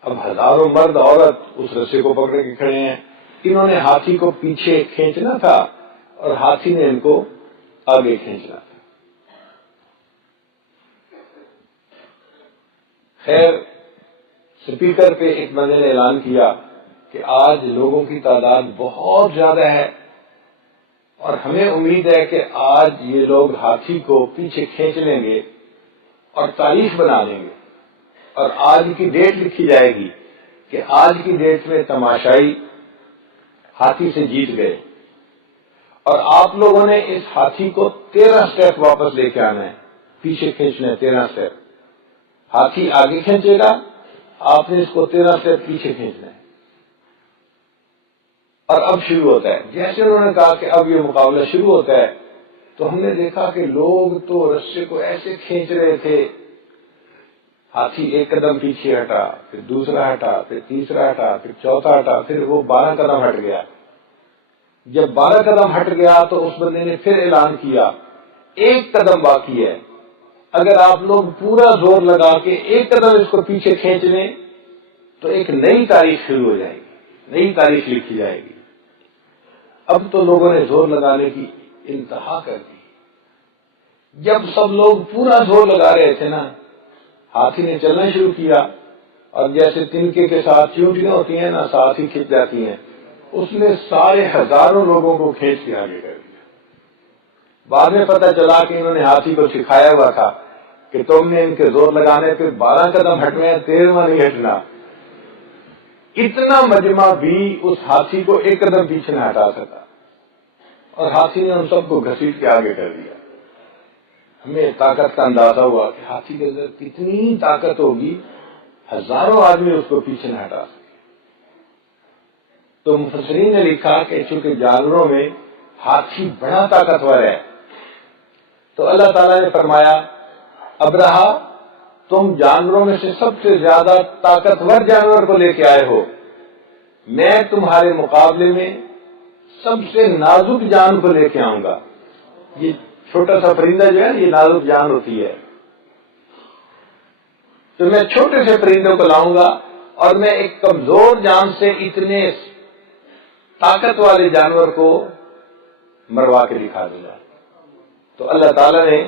اب ہزاروں مرد عورت اس رسے کو پکڑ کے کھڑے ہیں، انہوں نے ہاتھی کو پیچھے کھینچنا تھا اور ہاتھی نے ان کو آگے کھینچنا تھا۔ خیر سپیکر پہ ایک بندے نے اعلان کیا کہ آج لوگوں کی تعداد بہت زیادہ ہے، اور ہمیں امید ہے کہ آج یہ لوگ ہاتھی کو پیچھے کھینچ لیں گے اور تاریخ بنا لیں گے، اور آج کی ڈیٹ لکھی جائے گی کہ آج کی ڈیٹ میں تماشائی ہاتھی سے جیت گئے، اور آپ لوگوں نے اس ہاتھی کو 13 سٹیپ واپس لے کے آنا ہے، پیچھے کھینچنا ہے 13 سٹیپ، ہاتھی آگے کھینچے گا، آپ نے اس کو 13 سٹیپ پیچھے کھینچنا ہے۔ اور اب شروع ہوتا ہے، جیسے انہوں نے کہا کہ اب یہ مقابلہ شروع ہوتا ہے، تو ہم نے دیکھا کہ لوگ تو رسے کو ایسے کھینچ رہے تھے، ہاتھی ایک قدم پیچھے ہٹا، پھر دوسرا ہٹا، پھر تیسرا ہٹا، پھر چوتھا ہٹا، پھر وہ 12 قدم ہٹ گیا۔ جب 12 قدم ہٹ گیا تو اس بندے نے پھر اعلان کیا 1 قدم باقی ہے، اگر آپ لوگ پورا زور لگا کے 1 قدم اس کو پیچھے کھینچ لیں تو ایک نئی تاریخ شروع ہو جائے گی، نئی تاریخ لکھی جائے گی۔ اب تو لوگوں نے زور لگانے کی انتہا کر دی۔ جب سب لوگ پورا زور لگا رہے تھے نا، ہاتھی نے چلنا شروع کیا، اور جیسے تنکے کے ساتھ چیونٹیاں ہوتی ہیں نا، ساتھ ہی کھنچ جاتی ہیں، اس نے سارے ہزاروں لوگوں کو کھینچ کے آگے کر دیا۔ بعد میں پتہ چلا کہ انہوں نے ہاتھی کو سکھایا ہوا تھا کہ تم نے ان کے زور لگانے پہ 12 قدم ہٹنے ہیں، 13واں نہیں ہٹنا۔ اتنا مجمع بھی اس ہاتھی کو 1 قدم پیچھے نہ ہٹا سکا، اور ہاتھی نے ان سب کو گھسیٹ کے آگے کر دیا۔ ہمیں طاقت کا اندازہ ہوا کہ ہاتھی کے اندر کتنی طاقت ہوگی، ہزاروں آدمی اس کو پیچھے نہ ہٹا سکے۔ تو مفسرین نے لکھا کہ چونکہ جانوروں میں ہاتھی بڑا طاقتور ہے، تو اللہ تعالیٰ نے فرمایا ابرہا تم جانوروں میں سے سب سے زیادہ طاقتور جانور کو لے کے آئے ہو، میں تمہارے مقابلے میں سب سے نازک جان کو لے کے آؤں گا۔ یہ چھوٹا سا پرندہ جو ہے یہ نازک جان ہوتی ہے، تو میں چھوٹے سے پرندوں کو لاؤں گا، اور میں ایک کمزور جان سے اتنے طاقت والے جانور کو مروا کے دکھا دوں گا۔ تو اللہ تعالیٰ نے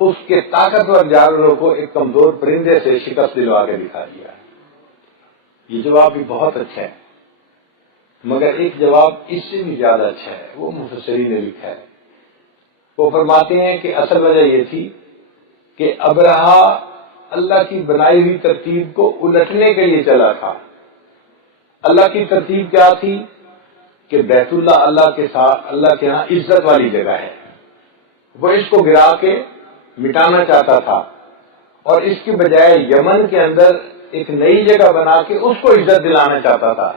اس کے طاقتور جانوروں کو ایک کمزور پرندے سے شکست دلوا کے دکھا دیا۔ یہ جواب بھی بہت اچھا ہے، مگر ایک جواب اس سے بھی زیادہ اچھا ہے، وہ مفسرین نے لکھا ہے۔ وہ فرماتے ہیں کہ اصل وجہ یہ تھی کہ ابرہا اللہ کی بنائی ہوئی ترتیب کو الٹنے کے لیے چلا تھا، اللہ کی ترتیب کیا تھی کہ بیت اللہ اللہ کے ساتھ اللہ کے ہاں عزت والی جگہ ہے، وہ اس کو گرا کے مٹانا چاہتا تھا اور اس کے بجائے یمن کے اندر ایک نئی جگہ بنا کے اس کو عزت دلانا چاہتا تھا۔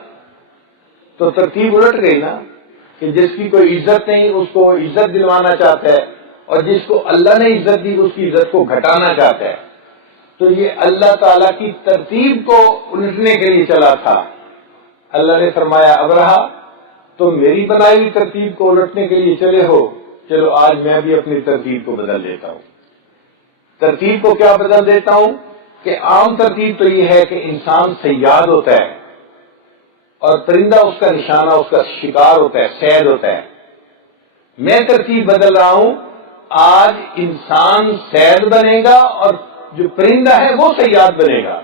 تو ترتیب الٹ گئی نا کہ جس کی کوئی عزت نہیں اس کو عزت دلوانا چاہتا ہے، اور جس کو اللہ نے عزت دی اس کی عزت کو گھٹانا چاہتا ہے۔ تو یہ اللہ تعالی کی ترتیب کو الٹنے کے لیے چلا تھا۔ اللہ نے فرمایا ابرہا تم میری بنائی ہوئی ترتیب کو الٹنے کے لیے چلے ہو، چلو آج میں بھی اپنی ترتیب کو بدل دیتا ہوں۔ ترتیب کو کیا بدل دیتا ہوں کہ عام ترتیب تو یہ ہے کہ انسان صیاد ہوتا ہے اور پرندہ اس کا نشانہ، اس کا شکار ہوتا ہے، صید ہوتا ہے۔ میں ترتیب بدل رہا ہوں، آج انسان صید بنے گا اور جو پرندہ ہے وہ صیاد بنے گا۔